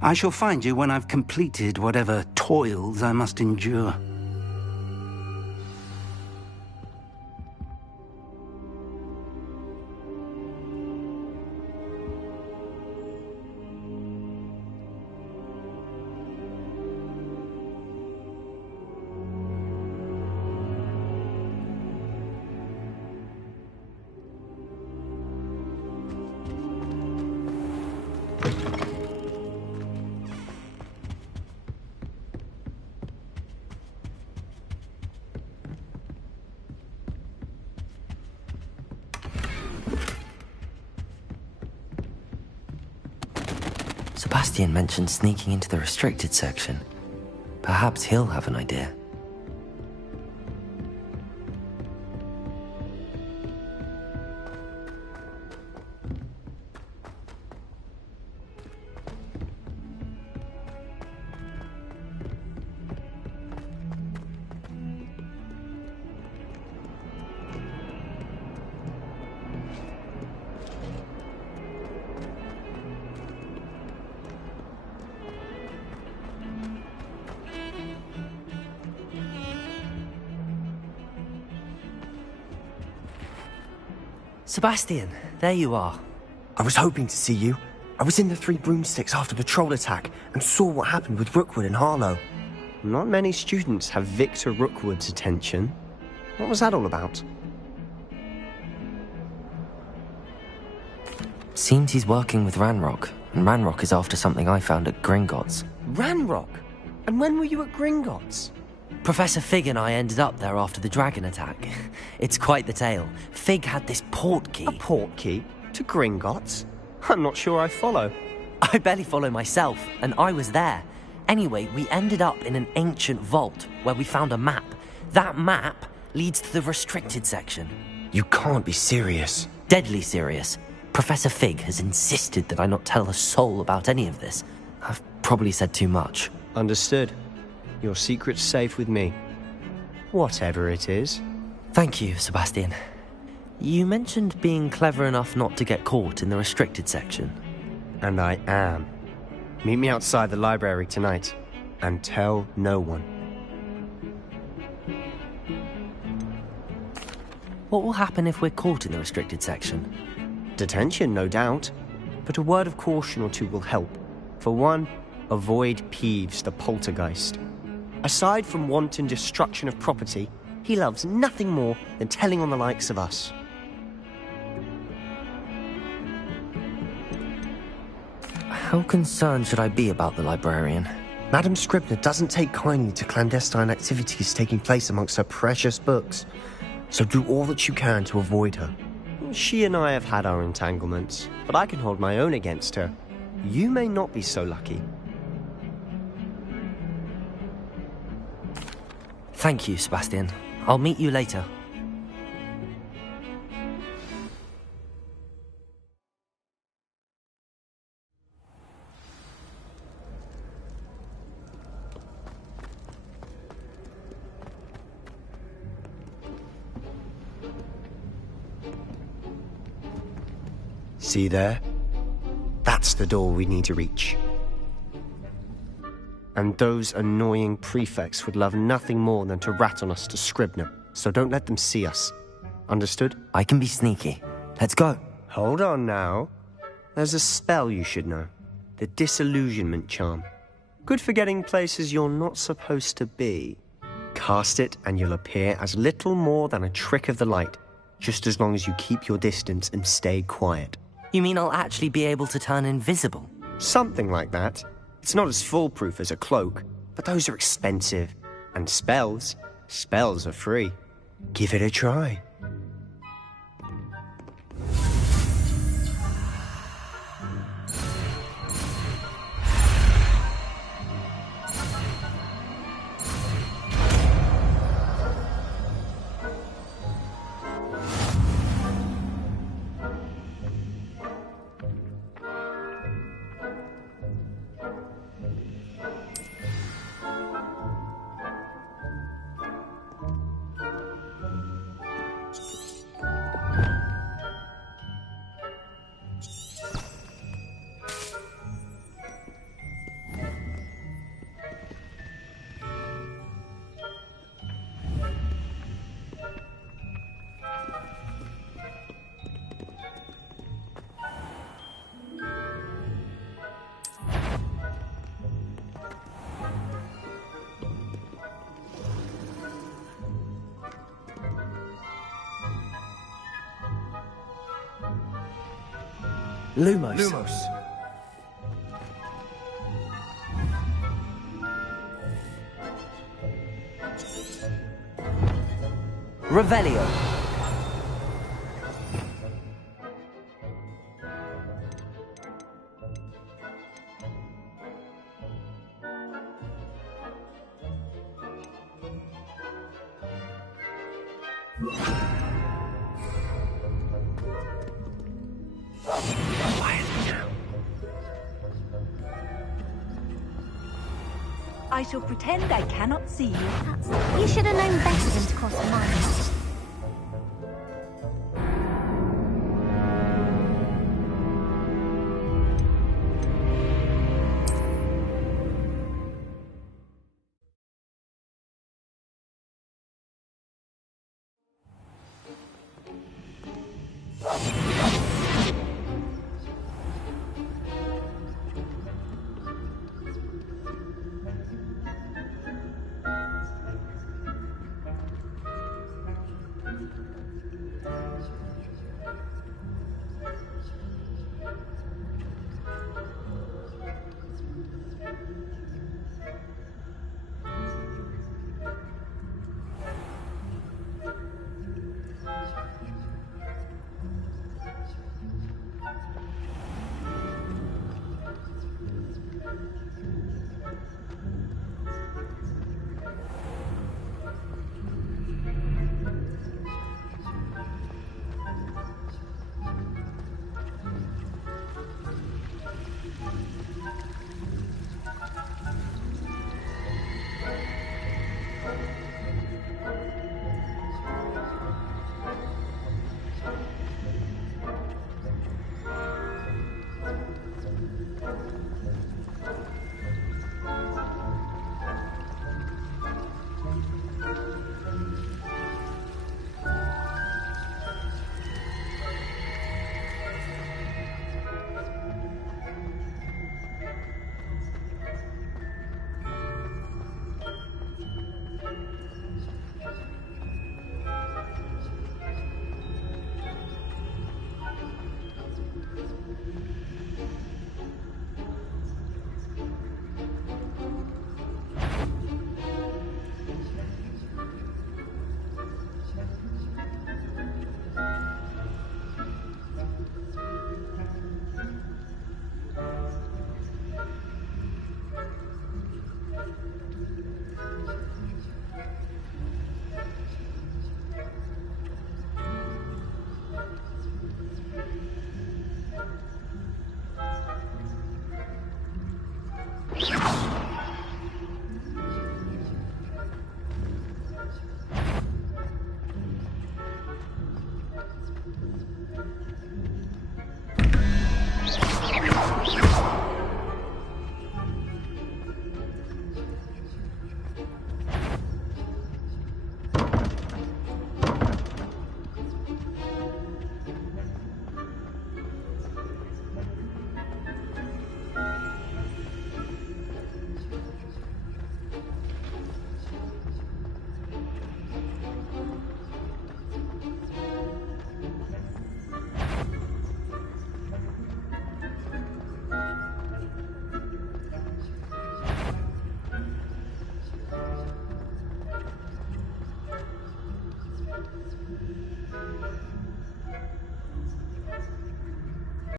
I shall find you when I've completed whatever toils I must endure. Sebastian mentioned sneaking into the restricted section. Perhaps he'll have an idea. Sebastian, there you are. I was hoping to see you. I was in the Three Broomsticks after the troll attack and saw what happened with Rookwood and Harlow. Not many students have Victor Rookwood's attention. What was that all about? Seems he's working with Ranrock, and Ranrock is after something I found at Gringotts. Ranrock? And when were you at Gringotts? Professor Fig and I ended up there after the dragon attack. It's quite the tale. Fig had this portkey. A portkey? To Gringotts? I'm not sure I follow. I barely follow myself, and I was there. Anyway, we ended up in an ancient vault where we found a map. That map leads to the restricted section. You can't be serious. Deadly serious. Professor Fig has insisted that I not tell a soul about any of this. I've probably said too much. Understood. Your secret's safe with me. Whatever it is. Thank you, Sebastian. You mentioned being clever enough not to get caught in the restricted section. And I am. Meet me outside the library tonight, and tell no one. What will happen if we're caught in the restricted section? Detention, no doubt. But a word of caution or two will help. For one, avoid Peeves, the poltergeist. Aside from wanton destruction of property, he loves nothing more than telling on the likes of us. How concerned should I be about the librarian? Madame Scribner doesn't take kindly to clandestine activities taking place amongst her precious books, so do all that you can to avoid her. She and I have had our entanglements, but I can hold my own against her. You may not be so lucky. Thank you, Sebastian. I'll meet you later. See there? That's the door we need to reach. And those annoying prefects would love nothing more than to rat on us to Scribner, so don't let them see us. Understood? I can be sneaky. Let's go. Hold on now. There's a spell you should know. The Disillusionment Charm. Good for getting places you're not supposed to be. Cast it and you'll appear as little more than a trick of the light, just as long as you keep your distance and stay quiet. You mean I'll actually be able to turn invisible? Something like that. It's not as foolproof as a cloak, but those are expensive. And spells are free. Give it a try. Lumos. Revelio. I shall pretend I cannot see you. You should have known better than to cross my path.